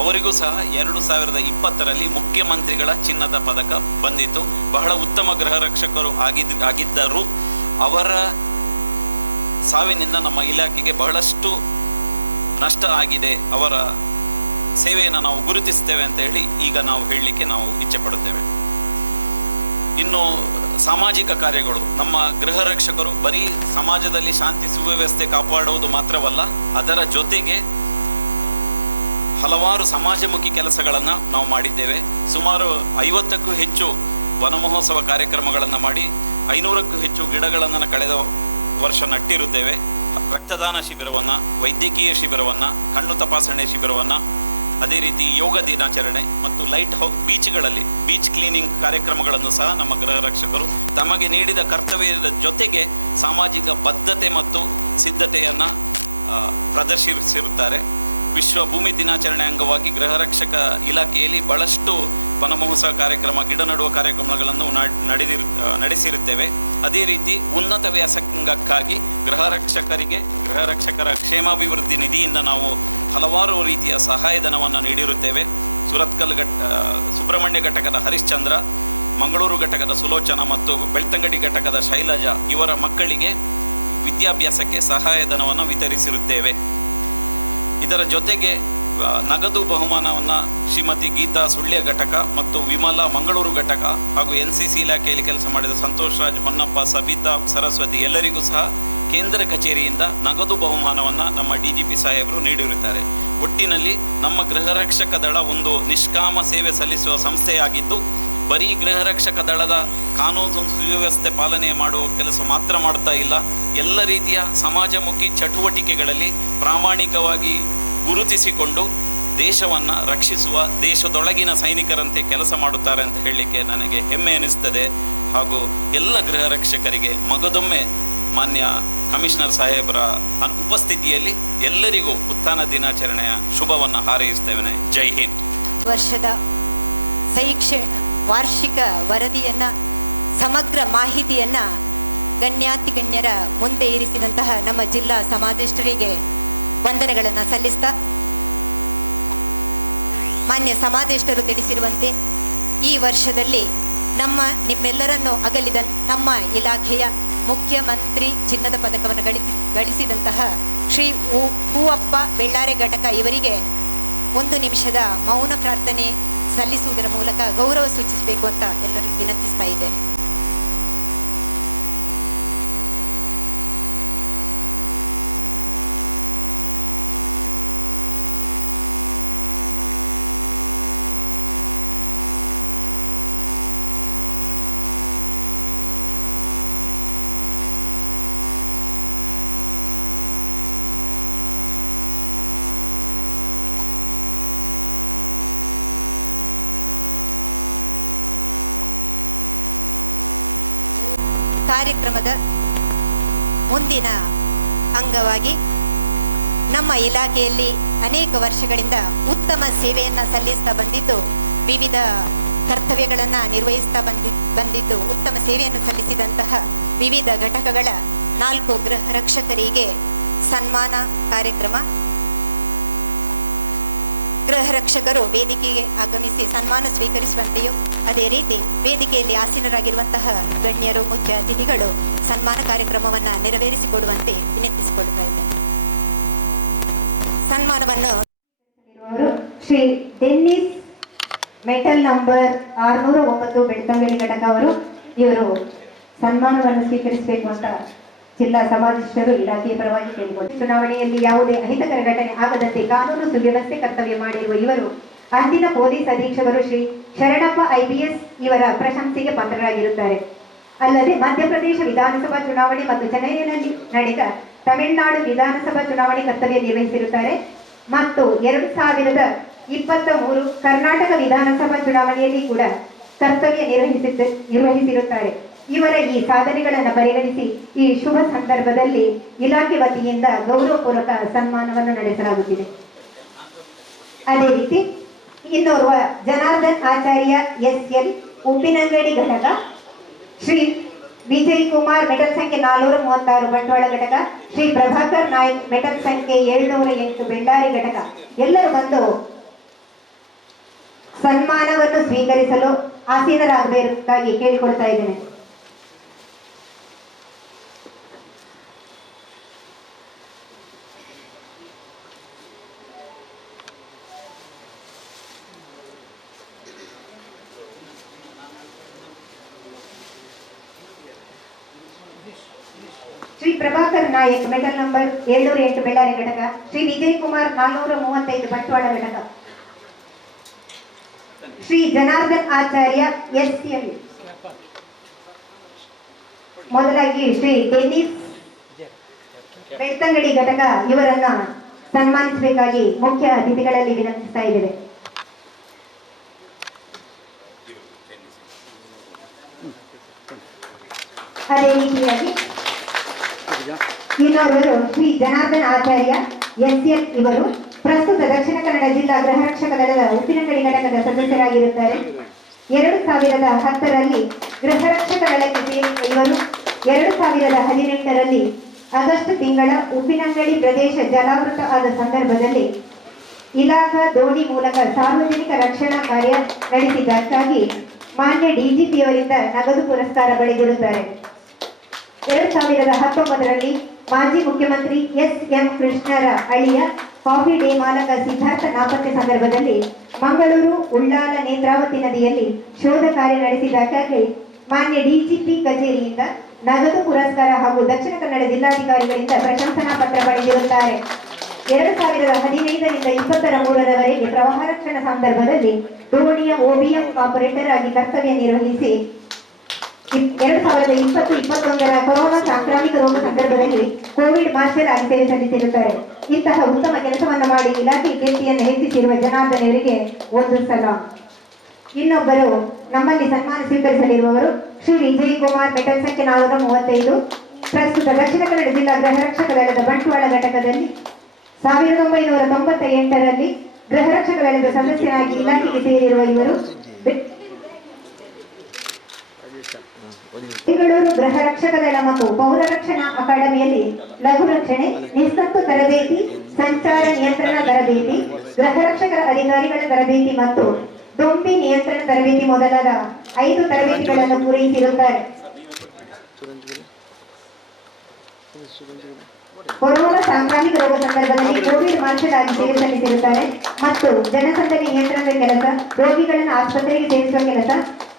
ಅವರಿಗೂ ಸಹ 2020ರಲ್ಲಿ ಮುಖ್ಯಮಂತ್ರಿಗಳ ಚಿನ್ನದ ಪದಕ ಬಂದಿತ್ತು. ಬಹಳ ಉತ್ತಮ ಗೃಹ ರಕ್ಷಕರು ಆಗಿದ್ದರು. ಅವರ ಸಾವಿನಿಂದ ನಮ್ಮ ಇಲಾಖೆಗೆ ಬಹಳಷ್ಟು ನಷ್ಟ ಆಗಿದೆ. ಅವರ ಸೇವೆಯನ್ನು ನಾವು ಗುರುತಿಸ್ತೇವೆ ಅಂತ ಹೇಳಿ ಈಗ ನಾವು ಹೇಳಲಿಕ್ಕೆ ನಾವು ಇಚ್ಛೆ ಪಡುತ್ತೇವೆ. ಇನ್ನು ಸಾಮಾಜಿಕ ಕಾರ್ಯಗಳು, ನಮ್ಮ ಗೃಹ ರಕ್ಷಕರು ಬರೀ ಸಮಾಜದಲ್ಲಿ ಶಾಂತಿ ಸುವ್ಯವಸ್ಥೆ ಕಾಪಾಡುವುದು ಮಾತ್ರವಲ್ಲ, ಅದರ ಜೊತೆಗೆ ಹಲವಾರು ಸಮಾಜಮುಖಿ ಕೆಲಸಗಳನ್ನು ನಾವು ಮಾಡಿದ್ದೇವೆ. ಸುಮಾರು 50ಕ್ಕೂ ಹೆಚ್ಚು ವನ ಮಹೋತ್ಸವ ಕಾರ್ಯಕ್ರಮಗಳನ್ನು ಮಾಡಿ 500ಕ್ಕೂ ಹೆಚ್ಚು ಗಿಡಗಳನ್ನು ಕಳೆದ ವರ್ಷ ನಟ್ಟಿರುತ್ತೇವೆ. ರಕ್ತದಾನ ಶಿಬಿರವನ್ನು, ವೈದ್ಯಕೀಯ ಶಿಬಿರವನ್ನು, ಕಣ್ಣು ತಪಾಸಣೆ ಶಿಬಿರವನ್ನು, ಅದೇ ರೀತಿ ಯೋಗ ದಿನಾಚರಣೆ ಮತ್ತು ಲೈಟ್ ಹೌಸ್ ಬೀಚ್ಗಳಲ್ಲಿ ಬೀಚ್ ಕ್ಲೀನಿಂಗ್ ಕಾರ್ಯಕ್ರಮಗಳನ್ನು ಸಹ ನಮ್ಮ ಗೃಹ ರಕ್ಷಕರು ತಮಗೆ ನೀಡಿದ ಕರ್ತವ್ಯದ ಜೊತೆಗೆ ಸಾಮಾಜಿಕ ಬದ್ಧತೆ ಮತ್ತು ಸಿದ್ಧತೆಯನ್ನು ಪ್ರದರ್ಶಿಸಿರುತ್ತಾರೆ. ವಿಶ್ವ ಭೂಮಿ ದಿನಾಚರಣೆ ಅಂಗವಾಗಿ ಗೃಹ ರಕ್ಷಕ ಇಲಾಖೆಯಲ್ಲಿ ಬಹಳಷ್ಟು ವನ ಮಹೋತ್ಸವ ಕಾರ್ಯಕ್ರಮ, ಗಿಡ ನೆಡುವ ಕಾರ್ಯಕ್ರಮಗಳನ್ನು ನಡೆಸಿರುತ್ತೇವೆ. ಅದೇ ರೀತಿ ಉನ್ನತ ವ್ಯಾಸಂಗಕ್ಕಾಗಿ ಗೃಹ ರಕ್ಷಕರ ಕ್ಷೇಮಾಭಿವೃದ್ಧಿ ನಿಧಿಯಿಂದ ನಾವು ಹಲವಾರು ರೀತಿಯ ಸಹಾಯಧನವನ್ನು ನೀಡಿರುತ್ತೇವೆ. ಸುಬ್ರಹ್ಮಣ್ಯ ಘಟಕದ ಹರಿಶ್ಚಂದ್ರ, ಮಂಗಳೂರು ಘಟಕದ ಸುಲೋಚನ ಮತ್ತು ಬೆಳ್ತಂಗಡಿ ಘಟಕದ ಶೈಲಜಾ ಇವರ ಮಕ್ಕಳಿಗೆ ವಿದ್ಯಾಭ್ಯಾಸಕ್ಕೆ ಸಹಾಯಧನವನ್ನು ವಿತರಿಸಿರುತ್ತೇವೆ. ಇದರ ಜೊತೆಗೆ ನಗದು ಬಹುಮಾನವನ್ನು ಶ್ರೀಮತಿ ಗೀತಾ ಸುಳ್ಯ ಘಟಕ ಮತ್ತು ವಿಮಲಾ ಮಂಗಳೂರು ಘಟಕ ಹಾಗೂ NCC ಇಲಾಖೆಯಲ್ಲಿ ಕೆಲಸ ಮಾಡಿದ ಸಂತೋಷ್ ರಾಜ್, ಹೊನ್ನಪ್ಪ, ಸಬಿತಾ, ಸರಸ್ವತಿ ಎಲ್ಲರಿಗೂ ಸಹ ಕೇಂದ್ರ ಕಚೇರಿಯಿಂದ ನಗದು ಬಹುಮಾನವನ್ನು ನಮ್ಮ DGP ಸಾಹೇಬರು ನೀಡಿರುತ್ತಾರೆ. ಒಟ್ಟಿನಲ್ಲಿ ನಮ್ಮ ಗೃಹ ರಕ್ಷಕ ದಳ ಒಂದು ನಿಷ್ಕಾಮ ಸೇವೆ ಸಲ್ಲಿಸುವ ಸಂಸ್ಥೆಯಾಗಿದ್ದು, ಬರೀ ಗೃಹ ರಕ್ಷಕ ದಳದ ಕಾನೂನು ಸುವ್ಯವಸ್ಥೆ ಪಾಲನೆ ಮಾಡುವ ಕೆಲಸ ಮಾತ್ರ ಮಾಡ್ತಾ ಇಲ್ಲ, ಎಲ್ಲ ರೀತಿಯ ಸಮಾಜಮುಖಿ ಚಟುವಟಿಕೆಗಳಲ್ಲಿ ಪ್ರಾಮಾಣಿಕವಾಗಿ ಗುರುತಿಸಿಕೊಂಡು ದೇಶವನ್ನು ರಕ್ಷಿಸುವ ದೇಶದೊಳಗಿನ ಸೈನಿಕರಂತೆ ಕೆಲಸ ಮಾಡುತ್ತಾರೆ ಅಂತ ಹೇಳಲಿಕ್ಕೆ ನನಗೆ ಹೆಮ್ಮೆ ಎನಿಸ್ತದೆ. ಹಾಗೂ ಎಲ್ಲ ಗೃಹ ರಕ್ಷಕರಿಗೆ ಮಗದೊಮ್ಮೆ ಮಾನ್ಯ ಕಮಿಷನರ್ ಸಾಹೇಬರ ಉಪಸ್ಥಿತಿಯಲ್ಲಿ ಎಲ್ಲರಿಗೂ ಉತ್ಥಾನ ದಿನಾಚರಣೆಯ ಶುಭವನ್ನು ಹಾರೈಸುತ್ತೇವೆ. ಜೈ ಹಿಂದ್. ವರ್ಷದ ವಾರ್ಷಿಕ ವರದಿಯನ್ನ, ಸಮಗ್ರ ಮಾಹಿತಿಯನ್ನ ಗಣ್ಯಾತಿಗಣ್ಯರ ಮುಂದೆ ಇರಿಸಿದಂತಹ ನಮ್ಮ ಜಿಲ್ಲಾ ಸಮಾದೇಷ್ಟರಿಗೆ ವಂದನೆಗಳನ್ನು ಸಲ್ಲಿಸ್ತಾ, ಮಾನ್ಯ ಸಮಾದೇಷ್ಟರು ತಿಳಿಸಿರುವಂತೆ ಈ ವರ್ಷದಲ್ಲಿ ನಿಮ್ಮೆಲ್ಲರನ್ನು ಅಗಲಿದ ನಮ್ಮ ಇಲಾಖೆಯ ಮುಖ್ಯಮಂತ್ರಿ ಚಿನ್ನದ ಪದಕವನ್ನು ಗಳಿಸಿದಂತಹ ಶ್ರೀ ಹೂವಪ್ಪ ಬೆಳ್ಳಾರೆ ಘಟಕ ಇವರಿಗೆ 1 ನಿಮಿಷದ ಮೌನ ಪ್ರಾರ್ಥನೆ ಸಲ್ಲಿಸುವುದರ ಮೂಲಕ ಗೌರವ ಸೂಚಿಸಬೇಕು ಅಂತ ಎಲ್ಲರೂ ವಿನಂತಿಸ್ತಾ ಇದ್ದೇನೆ. ಕಾರ್ಯಕ್ರಮದ ಮುಂದಿನ ಅಂಗವಾಗಿ ನಮ್ಮ ಇಲಾಖೆಯಲ್ಲಿ ಅನೇಕ ವರ್ಷಗಳಿಂದ ಉತ್ತಮ ಸೇವೆಯನ್ನು ಸಲ್ಲಿಸ್ತಾ ಬಂದಿದ್ದು, ವಿವಿಧ ಕರ್ತವ್ಯಗಳನ್ನು ನಿರ್ವಹಿಸ್ತಾ ಬಂದಿದ್ದು ಉತ್ತಮ ಸೇವೆಯನ್ನು ಸಲ್ಲಿಸಿದಂತಹ ವಿವಿಧ ಘಟಕಗಳ 4 ಗೃಹ ರಕ್ಷಕರಿಗೆ ಸನ್ಮಾನ ಕಾರ್ಯಕ್ರಮ. ಗೃಹ ರಕ್ಷಕರು ವೇದಿಕೆಗೆ ಆಗಮಿಸಿ ಸನ್ಮಾನ ಸ್ವೀಕರಿಸುವಂತೆಯೂ, ಅದೇ ರೀತಿ ವೇದಿಕೆಯಲ್ಲಿ ಆಸೀನರಾಗಿರುವಂತಹ ಗಣ್ಯರು, ಮುಖ್ಯ ಅತಿಥಿಗಳು ಸನ್ಮಾನ ಕಾರ್ಯಕ್ರಮವನ್ನು ನೆರವೇರಿಸಿಕೊಡುವಂತೆ ವಿನಂತಿಸಿಕೊಳ್ತಾ ಇದ್ದಾರೆ. ಸನ್ಮಾನವನ್ನು ಶ್ರೀ ಡೆನ್ನಿಸ್ ಮೆಟಲ್ ನಂಬರ್ 609 ಬೆಳ್ತಂಗಡಿ ಘಟಕ ಅವರು ಇವರು ಸನ್ಮಾನವನ್ನು ಸ್ವೀಕರಿಸಬೇಕು ಅಂತ ಜಿಲ್ಲಾ ಸಮಾಧಿಷ್ಠರು ಇಲಾಖೆಯ ಪರವಾಗಿ ಕೇಳಿಕೊಂಡು, ಚುನಾವಣೆಯಲ್ಲಿ ಯಾವುದೇ ಅಹಿತಕರ ಘಟನೆ ಆಗದಂತೆ ಕಾನೂನು ಸುವ್ಯವಸ್ಥೆ ಕರ್ತವ್ಯ ಮಾಡಿರುವ ಇವರು ಅಂದಿನ ಪೊಲೀಸ್ ಅಧೀಕ್ಷಕರು ಶ್ರೀ ಶರಣಪ್ಪ IPS ಇವರ ಪ್ರಶಂಸೆಗೆ ಪಾತ್ರರಾಗಿರುತ್ತಾರೆ. ಅಲ್ಲದೆ ಮಧ್ಯಪ್ರದೇಶ ವಿಧಾನಸಭಾ ಚುನಾವಣೆ ಮತ್ತು ಚೆನ್ನೈನಲ್ಲಿ ನಡೆದ ತಮಿಳುನಾಡು ವಿಧಾನಸಭಾ ಚುನಾವಣೆ ಕರ್ತವ್ಯ ನಿರ್ವಹಿಸಿರುತ್ತಾರೆ ಮತ್ತು 2023 ಕರ್ನಾಟಕ ವಿಧಾನಸಭಾ ಚುನಾವಣೆಯಲ್ಲಿ ಕೂಡ ಕರ್ತವ್ಯ ನಿರ್ವಹಿಸಿರುತ್ತಾರೆ. ಇವರ ಈ ಸಾಧನೆಗಳನ್ನು ಪರಿಗಣಿಸಿ ಈ ಶುಭ ಸಂದರ್ಭದಲ್ಲಿ ಇಲಾಖೆ ವತಿಯಿಂದ ಗೌರವಪೂರ್ವಕ ಸನ್ಮಾನವನ್ನು ನಡೆಸಲಾಗುತ್ತಿದೆ. ಅದೇ ರೀತಿ ಇನ್ನೋರ್ವ ಜನಾರ್ದನ್ ಆಚಾರ್ಯ SL ಉಪ್ಪಿನಂಗಡಿ ಘಟಕ, ಶ್ರೀ ವಿಜಯ್ ಕುಮಾರ್ ಮೆಟಲ್ ಸಂಖ್ಯೆ 436 ಬಂಟ್ವಾಳ ಘಟಕ, ಶ್ರೀ ಪ್ರಭಾಕರ್ ನಾಯ್ಕ್ ಮೆಟಲ್ ಸಂಖ್ಯೆ 708 ಬೆಳ್ಳಾರಿ ಘಟಕ ಎಲ್ಲರೂ ಬಂದು ಸನ್ಮಾನವನ್ನು ಸ್ವೀಕರಿಸಲು ಆಸೀನರಾಗಬೇಕಾಗಿ ಕೇಳಿಕೊಳ್ತಾ ಇದ್ದೇನೆ. ಶ್ರೀ ಪ್ರಭಾಕರ್ ನಾಯಕ್ ಮೆಟಲ್ ನಂಬರ್ 708 ಬೆಳ್ಳಾರಿ ಘಟಕ, ಶ್ರೀ ವಿಜಯ್ ಕುಮಾರ್ 435 ಬಂಟ್ವಾಳ ಘಟಕ, ಶ್ರೀ ಜನಾರ್ದನ್ ಆಚಾರ್ಯ SL. ಮೊದಲಾಗಿ ಶ್ರೀ ಡೆನ್ನಿಸ್ ಬೆಳ್ತಂಗಡಿ ಘಟಕ ಇವರನ್ನ ಸನ್ಮಾನಿಸಬೇಕಾಗಿ ಮುಖ್ಯ ಅತಿಥಿಗಳಲ್ಲಿ ವಿನಂತಿಸ್ತಾ ಇದ್ದೇವೆ. ಅದೇ ರೀತಿಯಾಗಿ ಇನ್ನೋರ್ವರು ಶ್ರೀ ಜನಾರ್ದನ್ ಆಚಾರ್ಯ SL ಇವರು ಪ್ರಸ್ತುತ ದಕ್ಷಿಣ ಕನ್ನಡ ಜಿಲ್ಲಾ ಗೃಹ ರಕ್ಷಕ ದಳದ ಉಪ್ಪಿನಂಗಡಿ ಘಟಕದ ಸದಸ್ಯರಾಗಿರುತ್ತಾರೆ. 2010ರಲ್ಲಿ ಗೃಹ ರಕ್ಷಕ ದಳಕ್ಕೆ ಸೇರಿದ ಇವರು 2018ರಲ್ಲಿ ಆಗಸ್ಟ್ ತಿಂಗಳ ಉಪ್ಪಿನಂಗಡಿ ಪ್ರದೇಶ ಜಲಾವೃತ ಆದ ಸಂದರ್ಭದಲ್ಲಿ ಇಲಾಖಾ ದೋಣಿ ಮೂಲಕ ಸಾರ್ವಜನಿಕ ರಕ್ಷಣಾ ಕಾರ್ಯ ನಡೆಸಿದ್ದಕ್ಕಾಗಿ ಮಾನ್ಯ DGPಯವರಿಂದ ನಗದು ಪುರಸ್ಕಾರ ಪಡೆದಿರುತ್ತಾರೆ. 2019ರಲ್ಲಿ ಮಾಜಿ ಮುಖ್ಯಮಂತ್ರಿ SM ಕೃಷ್ಣರ ಅಳಿಯ ಕಾಫಿ ಡೇ ಮಾಲಕ ಸಿದ್ಧಾರ್ಥ ನಾಪತ್ತೆ ಸಂದರ್ಭದಲ್ಲಿ ಮಂಗಳೂರು ಉಳ್ಳಾಲ ನೇತ್ರಾವತಿ ನದಿಯಲ್ಲಿ ಶೋಧ ಕಾರ್ಯ ನಡೆಸಿದ್ದಕ್ಕಾಗಿ ಮಾನ್ಯ DGP ಕಚೇರಿಯಿಂದ ನಗದು ಪುರಸ್ಕಾರ ಹಾಗೂ ದಕ್ಷಿಣ ಕನ್ನಡ ಜಿಲ್ಲಾಧಿಕಾರಿಗಳಿಂದ ಪ್ರಶಂಸನಾ ಪತ್ರ ಪಡೆದಿರುತ್ತಾರೆ. 2015ರಿಂದ 2023ರವರೆಗೆ ಪ್ರವಾಹ ರಕ್ಷಣಾ ಸಂದರ್ಭದಲ್ಲಿ ದೋಣಿಯ OBM ಆಪರೇಟರ್ ಆಗಿ ಕರ್ತವ್ಯ ನಿರ್ವಹಿಸಿ 2020-21ರ ಕೊರೋನಾ ಸಾಂಕ್ರಾಮಿಕ ರೋಗ ಸಂದರ್ಭದಲ್ಲಿ ಕೋವಿಡ್ ಮಾರ್ಷಲ್ ಆಗಿ ಸೇವೆ ಸಲ್ಲಿಸಿರುತ್ತಾರೆ. ಇಂತಹ ಉತ್ತಮ ಕೆಲಸವನ್ನು ಮಾಡಿ ಇಲಾಖೆ ಕೀರ್ತಿಯನ್ನು ಹೆಚ್ಚಿಸಿರುವ ಜನಾರ್ದನವರಿಗೆ ಒಂದು ಸಲಾಂ. ಇನ್ನೊಬ್ಬರು ನಮ್ಮಲ್ಲಿ ಸನ್ಮಾನ ಸ್ವೀಕರಿಸಲಿರುವವರು ಶ್ರೀ ವಿಜಯ್ ಕುಮಾರ್ ಮೆಟಲ್ ಸಂಖ್ಯೆ 435, ಪ್ರಸ್ತುತ ದಕ್ಷಿಣ ಕನ್ನಡ ಜಿಲ್ಲಾ ಗೃಹ ರಕ್ಷಕ ದಳದ ಬಂಟ್ವಾಳ ಘಟಕದಲ್ಲಿ 1998ರಲ್ಲಿ ಗೃಹ ರಕ್ಷಕ ದಳದ ಸದಸ್ಯರಾಗಿ ಇಲಾಖೆಗೆ ಸೇರಿರುವ ಇವರು ಬೆಂಗಳೂರು ಗೃಹ ರಕ್ಷಕ ದಳ ಮತ್ತು ಪೌರ ರಕ್ಷಣಾ ಅಕಾಡೆಮಿಯಲ್ಲಿ ಲಘು ರಕ್ಷಣೆ, ನಿಸ್ತಂತು ತರಬೇತಿ, ಸಂಚಾರ ನಿಯಂತ್ರಣ ತರಬೇತಿ, ಗೃಹ ರಕ್ಷಕರ ಅಧಿಕಾರಿಗಳ ತರಬೇತಿ ಮತ್ತು ದೊಂಬಿ ನಿಯಂತ್ರಣ ತರಬೇತಿ ಮೊದಲಾದ 5 ತರಬೇತಿಗಳನ್ನು ಪೂರೈಸಿರುತ್ತಾರೆ. ಕೊರೋನಾ ಸಾಂಕ್ರಾಮಿಕ ರೋಗ ಸಂದರ್ಭದಲ್ಲಿ ಕೋವಿಡ್ ಮಾರ್ಷಲ್ ಆಗಿ ಸೇವೆ ಸಲ್ಲಿಸಿರುತ್ತಾರೆ ಮತ್ತು ಜನಸಂದಣಿ ನಿಯಂತ್ರಣದ ಕೆಲಸ, ರೋಗಿಗಳನ್ನು ಆಸ್ಪತ್ರೆಗೆ ಸೇರಿಸುವ ಕೆಲಸ,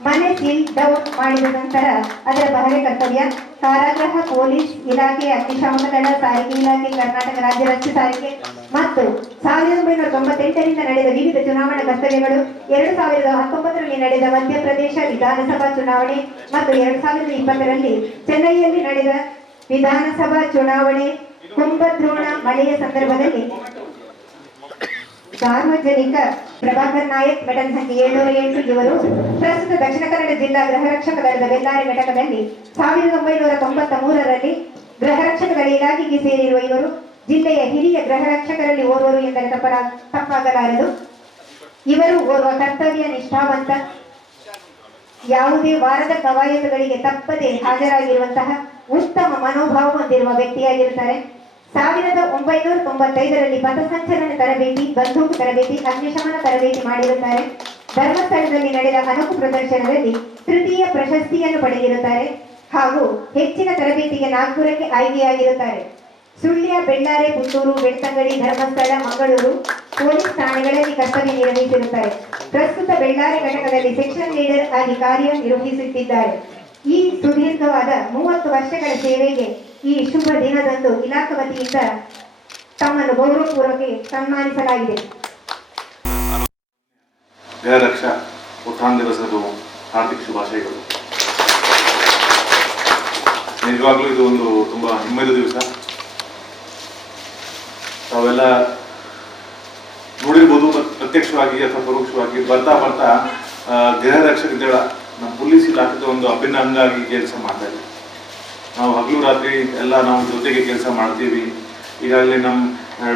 ಮನೆ ಸೀಲ್ ಡೌನ್ ಮಾಡಿದ ನಂತರ ಅದರ ಬಹರೆ ಕರ್ತವ್ಯ, ಕಾರಾಗೃಹ, ಪೊಲೀಸ್ ಇಲಾಖೆ, ಅಗ್ನಿಶಾಮಕ ದಳ, ಸಾರಿಗೆ ಇಲಾಖೆ, ಕರ್ನಾಟಕ ರಾಜ್ಯ ರಸ್ತೆ ಸಾರಿಗೆ ಮತ್ತು 1998ರಿಂದ ನಡೆದ ವಿವಿಧ ಚುನಾವಣಾ ಕರ್ತವ್ಯಗಳು, 2019ರಲ್ಲಿ ನಡೆದ ಮಧ್ಯಪ್ರದೇಶ ವಿಧಾನಸಭಾ ಚುನಾವಣೆ ಮತ್ತು 2020ರಲ್ಲಿ ಚೆನ್ನೈಯಲ್ಲಿ ನಡೆದ ವಿಧಾನಸಭಾ ಚುನಾವಣೆ, ಕುಂಭದ್ರೋಣ ಮಳೆಯ ಸಂದರ್ಭದಲ್ಲಿ ಸಾರ್ವಜನಿಕ ಪ್ರಭಾಕರ್ ನಾಯಕ್ ಮೆಡಲ್ ಸಂಖ್ಯೆ 708 ಇವರು ಪ್ರಸ್ತುತ ದಕ್ಷಿಣ ಕನ್ನಡ ಜಿಲ್ಲಾ ಗೃಹರಕ್ಷಕ ದಳದ ಬೆಳ್ಳಾರಿ ಘಟಕದಲ್ಲಿ 1993ರಲ್ಲಿ ಗೃಹರಕ್ಷಕ ದಳ ಇಲಾಖೆಗೆ ಸೇರಿರುವ ಇವರು ಜಿಲ್ಲೆಯ ಹಿರಿಯ ಗೃಹರಕ್ಷಕರಲ್ಲಿ ಓರ್ವರು ಎಂದರೆ ತಪ್ಪಾಗಲಾರದು. ಇವರು ಓರ್ವ ಕರ್ತವ್ಯ ನಿಷ್ಠಾವಂತ, ಯಾವುದೇ ವಾರದ ಕವಾಯತುಗಳಿಗೆ ತಪ್ಪದೆ ಹಾಜರಾಗಿರುವಂತಹ ಉತ್ತಮ ಮನೋಭಾವ ಹೊಂದಿರುವ ವ್ಯಕ್ತಿಯಾಗಿರುತ್ತಾರೆ. 1995ರಲ್ಲಿ ಪಥಸಂಚಲನ ತರಬೇತಿ, ಬಂದೂಕು ತರಬೇತಿ, ಅಗ್ನಿಶಮನ ತರಬೇತಿ ಮಾಡಿರುತ್ತಾರೆ. ಧರ್ಮಸ್ಥಳದಲ್ಲಿ ನಡೆದ ಅಣುಕು ಪ್ರದರ್ಶನದಲ್ಲಿ ತೃತೀಯ ಪ್ರಶಸ್ತಿಯನ್ನು ಪಡೆದಿರುತ್ತಾರೆ ಹಾಗೂ ಹೆಚ್ಚಿನ ತರಬೇತಿಗೆ ನಾಗ್ಪುರಕ್ಕೆ ಆಯ್ಕೆಯಾಗಿರುತ್ತಾರೆ. ಸುಳ್ಯ, ಬೆಳ್ಳಾರೆ, ಪುತ್ತೂರು, ಬೆಳ್ತಂಗಡಿ, ಧರ್ಮಸ್ಥಳ, ಮಂಗಳೂರು ಪೊಲೀಸ್ ಠಾಣೆಗಳಲ್ಲಿ ಕರ್ತವ್ಯ ನಿರ್ವಹಿಸಿರುತ್ತಾರೆ. ಪ್ರಸ್ತುತ ಬೆಳ್ಳಾರೆ ಘಟಕದಲ್ಲಿ ಸೆಕ್ಷನ್ ಲೀಡರ್ ಆಗಿ ಕಾರ್ಯನಿರ್ವಹಿಸುತ್ತಿದ್ದಾರೆ. ಈ ಸುದೀರ್ಘವಾದ 30 ವರ್ಷಗಳ ಸೇವೆಗೆ ಈ ಶುಭ ದಿನದಂದು ಇಲಾಖೆ ವತಿಯಿಂದ ತಮ್ಮನ್ನು ಗೌರವಪೂರ್ವಕ ಸನ್ಮಾನಿಸಲಾಗಿದೆ. ಗೃಹರಕ್ಷಾ ಉತ್ಥಾನ ದಿವಸದ ಹಾರ್ದಿಕ ಶುಭಾಶಯಗಳು. ನಿಜವಾಗ್ಲೂ ಇದು ಒಂದು ತುಂಬಾ ಹೆಮ್ಮೆಯ ದಿವಸ. ತಾವೆಲ್ಲ ನೋಡಿರ್ಬೋದು, ಪ್ರತ್ಯಕ್ಷವಾಗಿ ಅಥವಾ ಪರೋಕ್ಷವಾಗಿ ಬರ್ತಾ ಬರ್ತಾ ಗೃಹರಕ್ಷಕ ದಳ ನಮ್ಮ ಪೊಲೀಸ್ ಇಲಾಖೆದ ಒಂದು ಅಭಿನ್ನ ಅಂಗಾಗಿ ಕೆಲಸ ಮಾಡ್ತಾ ಇದ್ದೀವಿ. ನಾವು ಹಗಲು ರಾತ್ರಿ ಎಲ್ಲ ನಾವು ಜೊತೆಗೆ ಕೆಲಸ ಮಾಡ್ತೀವಿ. ಈಗಾಗಲೇ ನಮ್ಮ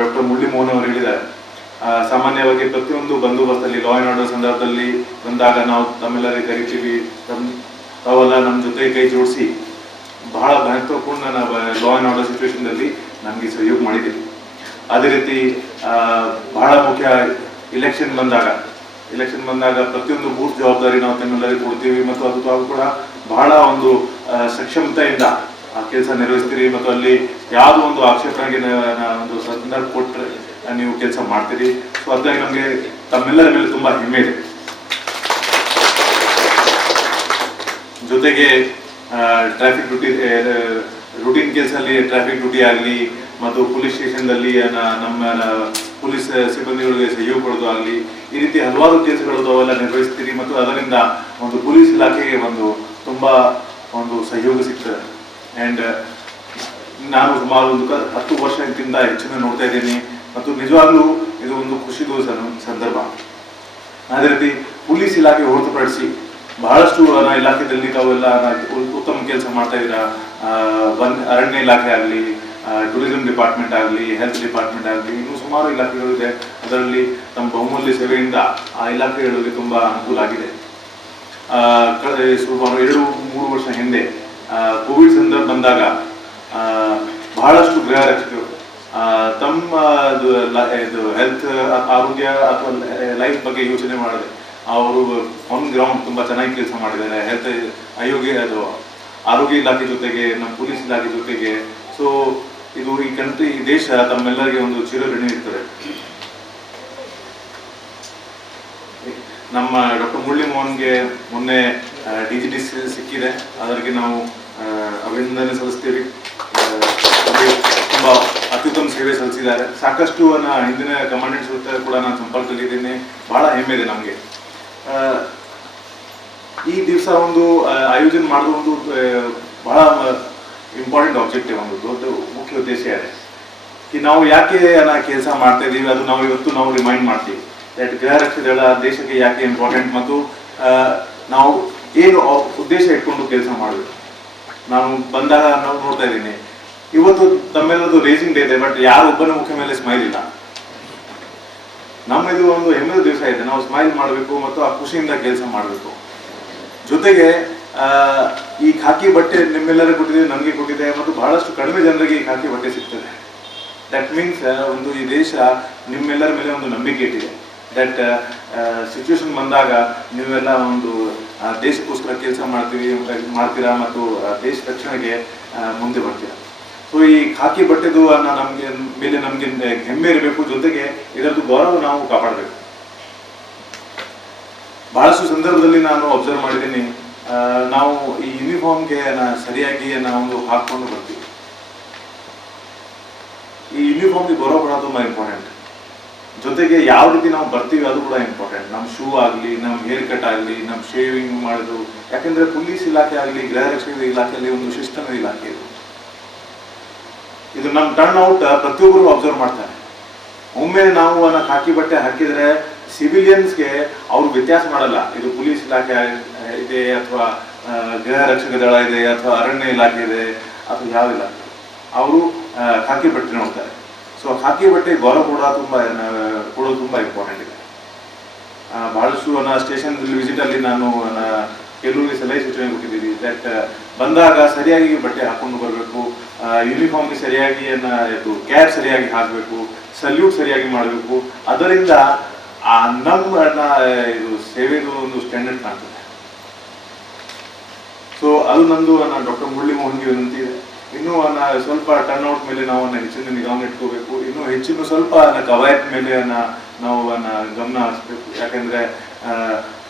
ಡಾಕ್ಟರ್ ಮುರಳಿ ಮೋಹನ್ ಅವರು ಹೇಳಿದ್ದಾರೆ, ಸಾಮಾನ್ಯವಾಗಿ ಪ್ರತಿಯೊಂದು ಬಂದೋಬಸ್ತಲ್ಲಿ ಲಾ ಆ್ಯಂಡ್ ಆರ್ಡರ್ ಸಂದರ್ಭದಲ್ಲಿ ಬಂದಾಗ ನಾವು ತಮ್ಮೆಲ್ಲರಿಗೆ ಕರಿತೀವಿ. ತಾವೆಲ್ಲ ನಮ್ಮ ಜೊತೆ ಕೈ ಜೋಡಿಸಿ ಬಹಳ ಮಹತ್ವಪೂರ್ಣ ನಾವು ಲಾ ಆ್ಯಂಡ್ ಆರ್ಡರ್ ಸಿಚುವೇಶನ್ದಲ್ಲಿ ನಮಗೆ ಸಹಯೋಗ ಮಾಡಿದ್ದೀವಿ. ಅದೇ ರೀತಿ ಬಹಳ ಮುಖ್ಯ ಎಲೆಕ್ಷನ್ ಬಂದಾಗ ಪ್ರತಿಯೊಂದು ಬೂತ್ ಜವಾಬ್ದಾರಿ ನಾವು ತಮ್ಮೆಲ್ಲರಿಗೆ ಕೊಡ್ತೀವಿ ಮತ್ತು ಅದು ತಾವು ಕೂಡ ಬಹಳ ಒಂದು ಸಕ್ಷಮತೆಯಿಂದ ಆ ಕೆಲಸ ನಿರ್ವಹಿಸ್ತೀರಿ ಮತ್ತು ಅಲ್ಲಿ ಯಾವುದೋ ಒಂದು ಆಕ್ಷೇಪಣೆಗೆ ಒಂದು ಸಂದರ್ಭ ಕೊಟ್ಟರೆ ನೀವು ಕೆಲಸ ಮಾಡ್ತೀರಿ. ಸೊ ಅದಾಗಿ ನಮಗೆ ತಮ್ಮೆಲ್ಲರ ಮೇಲೆ ತುಂಬ ಹೆಮ್ಮೆ ಇದೆ. ಜೊತೆಗೆ ಟ್ರಾಫಿಕ್ ರೂಟೀನ್ ಕೆಲಸದಲ್ಲಿ ಟ್ರಾಫಿಕ್ ಡ್ಯೂಟಿ ಆಗಲಿ ಮತ್ತು ಪೊಲೀಸ್ ಸ್ಟೇಷನ್ದಲ್ಲಿ ನಮ್ಮ ಪೊಲೀಸ್ ಸಿಬ್ಬಂದಿಗಳಿಗೆ ಸಹಯೋಗ ಕೊಡೋದು ಆಗಲಿ, ಈ ರೀತಿ ಹಲವಾರು ಕೇಸ್ಗಳು ಅವೆಲ್ಲ ನಿರ್ವಹಿಸ್ತೀರಿ ಮತ್ತು ಅದರಿಂದ ಒಂದು ಪೊಲೀಸ್ ಇಲಾಖೆಗೆ ತುಂಬ ಒಂದು ಸಹಯೋಗ ಸಿಗ್ತದೆ. ಆ್ಯಂಡ್ ನಾನು ಸುಮಾರು ಒಂದು 10 ವರ್ಷಕ್ಕಿಂತ ಹೆಚ್ಚಿನ ನೋಡ್ತಾ ಇದ್ದೀನಿ ಮತ್ತು ನಿಜವಾಗ್ಲೂ ಇದು ಒಂದು ಖುಷಿದು ಸಂದರ್ಭ. ಅದೇ ರೀತಿ ಪೊಲೀಸ್ ಇಲಾಖೆ ಹೊರತುಪಡಿಸಿ ಬಹಳಷ್ಟು ಇಲಾಖೆಯಲ್ಲಿ ತಾವೆಲ್ಲ ಉತ್ತಮ ಕೆಲಸ ಮಾಡ್ತಾ ಇದ್ದೀರಾ. ಅರಣ್ಯ ಇಲಾಖೆ ಆಗಲಿ, ಟೂರಿಸಂ ಡಿಪಾರ್ಟ್ಮೆಂಟ್ ಆಗಲಿ, ಹೆಲ್ತ್ ಡಿಪಾರ್ಟ್ಮೆಂಟ್ ಆಗಲಿ, ಇನ್ನೂ ಸುಮಾರು ಇಲಾಖೆಗಳಿದೆ. ಅದರಲ್ಲಿ ತಮ್ಮ ಬಹುಮೂಲ್ಯ ಸೇವೆಯಿಂದ ಆ ಇಲಾಖೆಗಳಿಗೆ ತುಂಬ ಅನುಕೂಲ ಆಗಿದೆ. ಸುಮಾರು 2-3 ವರ್ಷ ಹಿಂದೆ ಕೋವಿಡ್ ಸಂದರ್ಭ ಬಂದಾಗ ಬಹಳಷ್ಟು ಗೃಹರಕ್ಷಕರು ತಮ್ಮ ಹೆಲ್ತ್, ಆರೋಗ್ಯ ಅಥವಾ ಲೈಫ್ ಬಗ್ಗೆ ಯೋಚನೆ ಮಾಡಿದೆ. ಅವರು ಆನ್ ಗ್ರೌಂಡ್ ತುಂಬ ಚೆನ್ನಾಗಿ ಕೆಲಸ ಮಾಡಿದ್ದಾರೆ. ಹೆಲ್ತ್ ಆರೋಗ್ಯ ಇಲಾಖೆ ಜೊತೆಗೆ ನಮ್ಮ ಪೊಲೀಸ್ ಇಲಾಖೆ ಜೊತೆಗೆ. ಸೊ ಇದು ಈ ದೇಶ ತಮ್ಮೆಲ್ಲರಿಗೆ ಒಂದು ಚಿರಋಣಿ ಇರ್ತದೆ. ನಮ್ಮ ಡಾಕ್ಟರ್ ಮುರಳಿ ಮೋಹನ್ಗೆ ಮೊನ್ನೆ DGT ಸಿಕ್ಕಿದೆ, ಅದಕ್ಕೆ ನಾವು ಅಭಿನಂದನೆ ಸಲ್ಲಿಸ್ತೀವಿ. ತುಂಬ ಅತ್ಯುತ್ತಮ ಸೇವೆ ಸಲ್ಲಿಸಿದ್ದಾರೆ. ಸಾಕಷ್ಟು ಹಿಂದಿನ ಕಮಾಂಡೆಂಟ್ಸ್ ಜೊತೆ ಕೂಡ ನಾನು ಸಂಪರ್ಕದಲ್ಲಿದ್ದೇನೆ. ಬಹಳ ಹೆಮ್ಮೆ ಇದೆ ನಮಗೆ. ಈ ದಿವಸ ಒಂದು ಆಯೋಜನೆ ಮಾಡೋದು ಒಂದು ಬಹಳ ಇಂಪಾರ್ಟೆಂಟ್ ಆಬ್ಜೆಕ್ಟಿವ್, ಒಂದು ದೊಡ್ಡ ಮುಖ್ಯ ಉದ್ದೇಶ ಇದೆ. ನಾವು ಯಾಕೆ ಕೆಲಸ ಮಾಡ್ತಾ ಇದ್ದೀವಿ ಅದು ನಾವು ಇವತ್ತು ರಿಮೈಂಡ್ ಮಾಡ್ತೀವಿ. ದಟ್ ಗೃಹರಕ್ಷಕ ದಳ ದೇಶಕ್ಕೆ ಯಾಕೆ ಇಂಪಾರ್ಟೆಂಟ್ ಮತ್ತು ನಾವು ಏನು ಉದ್ದೇಶ ಇಟ್ಕೊಂಡು ಕೆಲಸ ಮಾಡಬೇಕು. ನಾನು ಬಂದಾಗ ನಾವು ನೋಡ್ತಾ ಇದ್ದೀನಿ, ಇವತ್ತು ತಮ್ಮೆಲ್ಲದು ರೇಸಿಂಗ್ ಡೇ ಇದೆ, ಬಟ್ ಯಾರು ಒಬ್ಬನ ಮುಖ ಮೇಲೆ ಸ್ಮೈಲ್ ಇಲ್ಲ. ನಮ್ಮಿದು ಒಂದು ಹೆಮ್ಮೆಯ ದಿವಸ ಇದೆ. ನಾವು ಸ್ಮೈಲ್ ಮಾಡಬೇಕು ಮತ್ತು ಆ ಖುಷಿಯಿಂದ ಕೆಲಸ ಮಾಡಬೇಕು. ಜೊತೆಗೆ ಈ ಖಾಕಿ ಬಟ್ಟೆ ನಿಮ್ಮೆಲ್ಲರಿಗೂ ಕೊಟ್ಟಿದೆ, ನನಗೆ ಕೊಟ್ಟಿದೆ ಮತ್ತು ಬಹಳಷ್ಟು ಕಡಿಮೆ ಜನರಿಗೆ ಈ ಖಾಕಿ ಬಟ್ಟೆ ಸಿಗ್ತದೆ. ದಟ್ ಮೀನ್ಸ್ ಒಂದು ಈ ದೇಶ ನಿಮ್ಮೆಲ್ಲರ ಮೇಲೆ ಒಂದು ನಂಬಿಕೆ ಇಟ್ಟಿದೆ. ದಟ್ ಸಿಚುವೇಶನ್ ಬಂದಾಗ ನೀವೆಲ್ಲ ಒಂದು ದೇಶಕ್ಕೋಸ್ಕರ ಕೆಲಸ ಮಾಡ್ತೀರಾ ಮತ್ತು ದೇಶ ರಕ್ಷಣೆಗೆ ಮುಂದೆ ಬರ್ತೀರಾ. ಸೊ ಈ ಖಾಕಿ ಬಟ್ಟೆದು ನಮಗೆ ಹೆಮ್ಮೆ ಇರಬೇಕು. ಜೊತೆಗೆ ಇದರದ್ದು ಗೌರವ ನಾವು ಕಾಪಾಡಬೇಕು. ಬಹಳಷ್ಟು ಸಂದರ್ಭದಲ್ಲಿ ನಾನು ಅಬ್ಸರ್ವ್ ಮಾಡಿದ್ದೀನಿ, ನಾವು ಈ ಯೂನಿಫಾರ್ಮ್ಗೆ ಸರಿಯಾಗಿ ನಾವು ಹಾಕೊಂಡು ಬರ್ತೀವಿ. ಈ ಯೂನಿಫಾರ್ಮ್ಗೆ ಗೌರವ ಕೊಡೋದು ತುಂಬಾ ಇಂಪಾರ್ಟೆಂಟ್. ಜೊತೆಗೆ ಯಾವ ರೀತಿ ನಾವು ಬರ್ತೀವಿ ಅದು ಕೂಡ ಇಂಪಾರ್ಟೆಂಟ್. ನಮ್ಮ ಶೂ ಆಗಲಿ, ನಮ್ಮ ಹೇರ್ ಕಟ್ ಆಗಲಿ, ನಮ್ಮ ಶೇವಿಂಗ್ ಮಾಡೋದು. ಯಾಕೆಂದ್ರೆ ಪೊಲೀಸ್ ಇಲಾಖೆ ಆಗಲಿ, ಗೃಹರಕ್ಷಕ ಇಲಾಖೆಯಲ್ಲಿ ಒಂದು ಶಿಸ್ತನ ಇಲಾಖೆ ಇದು ನಮ್ಮ ಟರ್ನ್ ಔಟ್ ಪ್ರತಿಯೊಬ್ಬರು ಅಬ್ಸರ್ವ್ ಮಾಡ್ತಾರೆ. ಒಮ್ಮೆ ನಾವು ಖಾಕಿ ಬಟ್ಟೆ ಹಾಕಿದ್ರೆ ಸಿವಿಲಿಯನ್ಸ್ಗೆ ಅವರು ವ್ಯತ್ಯಾಸ ಮಾಡಲ್ಲ, ಇದು ಪೊಲೀಸ್ ಇಲಾಖೆ ಇದೆ ಅಥವಾ ಗೃಹ ರಕ್ಷಕ ದಳ ಇದೆ ಅಥವಾ ಅರಣ್ಯ ಇಲಾಖೆ ಇದೆ ಅಥವಾ ಯಾವ ಇಲಾಖೆ, ಅವರು ಖಾಕಿ ಬಟ್ಟೆ ನೋಡ್ತಾರೆ. ಸೊ ಖಾಕಿ ಬಟ್ಟೆ ಗೌರವ ಕೊಡೋದು ತುಂಬ ಇಂಪಾರ್ಟೆಂಟ್ ಇದೆ. ಬಹಳಷ್ಟು ಸ್ಟೇಷನ್ ವಿಸಿಟಲ್ಲಿ ನಾನು ಕೆಲವರಿಗೆ ಸಲಹೆ ಸೂಚನೆ ಕೊಟ್ಟಿದ್ದೀನಿ. ದಟ್ ಬಂದಾಗ ಸರಿಯಾಗಿ ಬಟ್ಟೆ ಹಾಕೊಂಡು ಬರಬೇಕು, ಯೂನಿಫಾರ್ಮ್ಗೆ ಸರಿಯಾಗಿ ಇದು ಕ್ಯಾಪ್ ಸರಿಯಾಗಿ ಹಾಕಬೇಕು, ಸಲ್ಯೂಟ್ ಸರಿಯಾಗಿ ಮಾಡಬೇಕು. ಅದರಿಂದ ನಮ್ಮ ಇದು ಸೇವೆದು ಒಂದು ಸ್ಟ್ಯಾಂಡರ್ಡ್ ಕಾಣ್ತದೆ. ಸೊ ಅದು ನಂದು ಡಾಕ್ಟರ್ ಮುರಳಿ ಮೋಹನ್ಗೆ ವಿನಂತಿ ಇದೆ. ಇನ್ನೂ ಸ್ವಲ್ಪ ಟರ್ನ್ಔಟ್ ಮೇಲೆ ನಾವು ಹೆಚ್ಚಿನ ನಿಗಮನ ಇಟ್ಕೋಬೇಕು. ಇನ್ನೂ ಹೆಚ್ಚಿನ ಸ್ವಲ್ಪ ಕವಾಯತ್ ಮೇಲೆ ನಾವು ಗಮನ ಹರಿಸಬೇಕು. ಯಾಕೆಂದ್ರೆ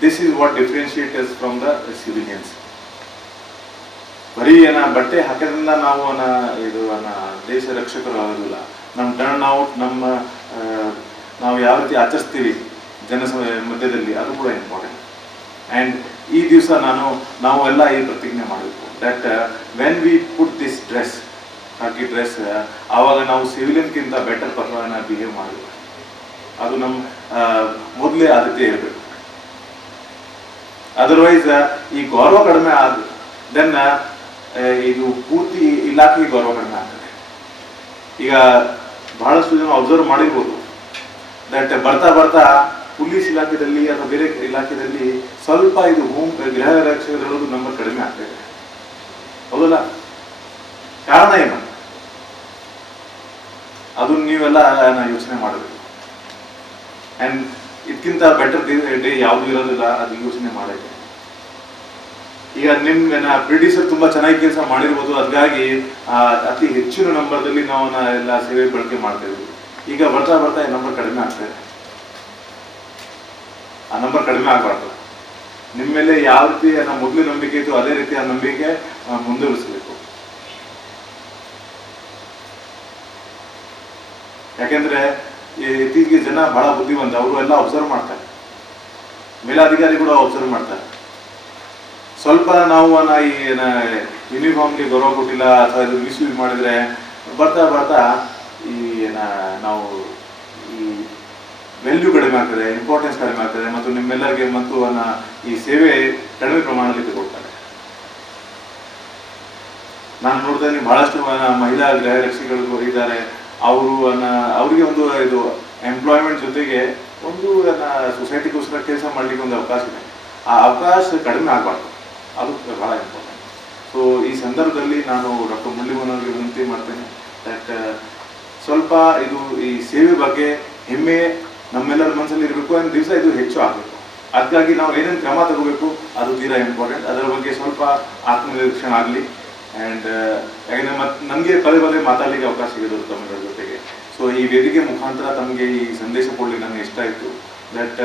this is what differentiators from the civilians. ಬರೀ ಬಟ್ಟೆ ಹಾಕೋದ್ರಿಂದ ನಾವು ಇದು ದೇಶ ರಕ್ಷಕರು ಆಗೋದಿಲ್ಲ. ನಮ್ಮ ಟರ್ನ್ ಔಟ್, ನಾವು ಯಾವ ರೀತಿ ಆಚರಿಸ್ತೀವಿ ಮಧ್ಯದಲ್ಲಿ, ಅದು ಕೂಡ ಇಂಪಾರ್ಟೆಂಟ್. ಆ್ಯಂಡ್ ಈ ದಿವಸ ನಾವು ಎಲ್ಲ ಈ ಪ್ರತಿಜ್ಞೆ ಮಾಡಬೇಕು that when we put this dress, hockey dress, ಆವಾಗ ನಾವು ಸಿವಿಲಿಯನ್ಗಿಂತ ಬೆಟರ್ ಬಿಹೇವ್ ಮಾಡಬೇಕು. ಅದು ನಮ್ಮ ಮೊದಲೇ ಆದ್ಯತೆ ಇರಬೇಕು. ಅದರ್ವೈಸ್ ಈ ಗೌರವ ಕಡಿಮೆ ದೆನ್ ಇದು ಪೂರ್ತಿ ಇಲಾಖೆಗೆ ಗೌರವ ಕಡಿಮೆ ಆಗ್ತದೆ. ಈಗ ಬಹಳಷ್ಟು ಜನ ಅಬ್ಸರ್ವ್ ಮಾಡಿರ್ಬೋದು ದಟ್ ಬರ್ತಾ ಪೊಲೀಸ್ ಇಲಾಖೆಯಲ್ಲಿ ಅಥವಾ ಬೇರೆ ಇಲಾಖೆಯಲ್ಲಿ ಸ್ವಲ್ಪ ಇದು ಗೃಹ ರಕ್ಷಕರು ನಂಬರ್ ಕಡಿಮೆ ಆಗ್ತದೆ. ಹೌದಲ್ಲ? ಕಾರಣ ಏನು? ಅದನ್ನ ನೀವೆಲ್ಲ ಯೋಚನೆ ಮಾಡಬೇಕು. ಆ್ಯಂಡ್ ಇದಕ್ಕಿಂತ ಬೆಟರ್ ಡೇ ಯಾವುದು ಇರೋದಿಲ್ಲ, ಅದು ಯೋಚನೆ ಮಾಡಕ್ಕೆ. ಈಗ ನಿಮ್ಮ ಪ್ರಿಡ್ಯೂಸರ್ ತುಂಬಾ ಚೆನ್ನಾಗಿ ಕೆಲಸ ಮಾಡಿರ್ಬೋದು, ಹಾಗಾಗಿ ಅತಿ ಹೆಚ್ಚಿನ ನಂಬರ್ದಲ್ಲಿ ನಾವು ಎಲ್ಲ ಸೇವೆ ಬಳಕೆ ಮಾಡ್ತಾ ಇದ್ವಿ. ಈಗ ಬರ್ತಾ ನಂಬರ್ ಕಡಿಮೆ ಆಗ್ತದೆ. ಆ ನಂಬರ್ ಕಡಿಮೆ ಆಗಬಾರ್ದು. ನಿಮ್ಮ ಮೇಲೆ ಯಾವ ರೀತಿ ಮೊದಲು ನಂಬಿಕೆ ಇತ್ತು ಅದೇ ರೀತಿ ಆ ನಂಬಿಕೆ ಮುಂದುವರಿಸಬೇಕು. ಯಾಕೆಂದ್ರೆ ಇತ್ತೀಚೆಗೆ ಜನ ಬಹಳ ಬುದ್ಧಿವಂತ, ಅವರು ಎಲ್ಲ ಅಬ್ಸರ್ವ್ ಮಾಡ್ತಾರೆ, ಮೇಲಾಧಿಕಾರಿ ಕೂಡ ಅಬ್ಸರ್ವ್ ಮಾಡ್ತಾರೆ. ಸ್ವಲ್ಪ ನಾವು ಈ ಯೂನಿಫಾರ್ಮ್ಗೆ ಗೌರವ ಕೊಟ್ಟಿಲ್ಲ ಅಥವಾ ಇದು ಮಿಸ್ಯೂಸ್ ಮಾಡಿದ್ರೆ ಬರ್ತಾ ಈ ನಾವು ಈ ವ್ಯಾಲ್ಯೂ ಕಡಿಮೆ ಆಗ್ತದೆ, ಇಂಪಾರ್ಟೆನ್ಸ್ ಕಡಿಮೆ ಆಗ್ತದೆ, ಮತ್ತು ನಿಮ್ಮೆಲ್ಲರಿಗೆ ಮತ್ತು ಈ ಸೇವೆ ಕಡಿಮೆ ಪ್ರಮಾಣದಲ್ಲಿ ತಗೊಳ್ತಾರೆ. ನಾನು ನೋಡ್ತಾ ಇದ್ದೀನಿ ಬಹಳಷ್ಟು ಮಹಿಳಾ ಗೃಹ ರಕ್ಷಕರು ಇದ್ದಾರೆ. ಅವರಿಗೆ ಒಂದು ಇದು ಎಂಪ್ಲಾಯ್ಮೆಂಟ್ ಜೊತೆಗೆ ಒಂದು ಸೊಸೈಟಿಗೋಸ್ಕರ ಕೆಲಸ ಮಾಡಲಿಕ್ಕೆ ಒಂದು ಅವಕಾಶ ಇದೆ. ಆ ಅವಕಾಶ ಕಡಿಮೆ ಆಗಬಾರ್ದು, ಅದು ಬಹಳ ಇಂಪಾರ್ಟೆಂಟ್. ಸೊ ಈ ಸಂದರ್ಭದಲ್ಲಿ ನಾನು ಡಾಕ್ಟರ್ ಮುರಳಿ ಮೋಹನ್ಗೆ ವಿನಂತಿ ಮಾಡ್ತೇನೆ ದಟ್ ಸ್ವಲ್ಪ ಇದು ಈ ಸೇವೆ ಬಗ್ಗೆ ಹೆಮ್ಮೆ ನಮ್ಮೆಲ್ಲರ ಮನಸ್ಸಲ್ಲಿ ಇರಬೇಕು. ಒಂದು ದಿವಸ ಇದು ಹೆಚ್ಚು ಆಗಬೇಕು. ಅದಕ್ಕಾಗಿ ನಾವು ಏನೇನು ಕ್ರಮ ತಗೋಬೇಕು ಅದು ತೀರಾ ಇಂಪಾರ್ಟೆಂಟ್. ಅದರ ಬಗ್ಗೆ ಸ್ವಲ್ಪ ಆತ್ಮನಿರೀಕ್ಷಣೆ ಆಗಲಿ. ಆ್ಯಂಡ್ ಯಾಕೆಂದರೆ ನನಗೆ ಪದೇ ಮಾತಾಡಲಿಕ್ಕೆ ಅವಕಾಶ ಸಿಗೋದು ತಮ್ಮಗಳ ಜೊತೆಗೆ. ಸೊ ಈ ವೇದಿಕೆ ಮುಖಾಂತರ ತಮಗೆ ಈ ಸಂದೇಶ ಕೊಡಲಿಕ್ಕೆ ನನಗೆ ಇಷ್ಟ ಆಯಿತು. ದಟ್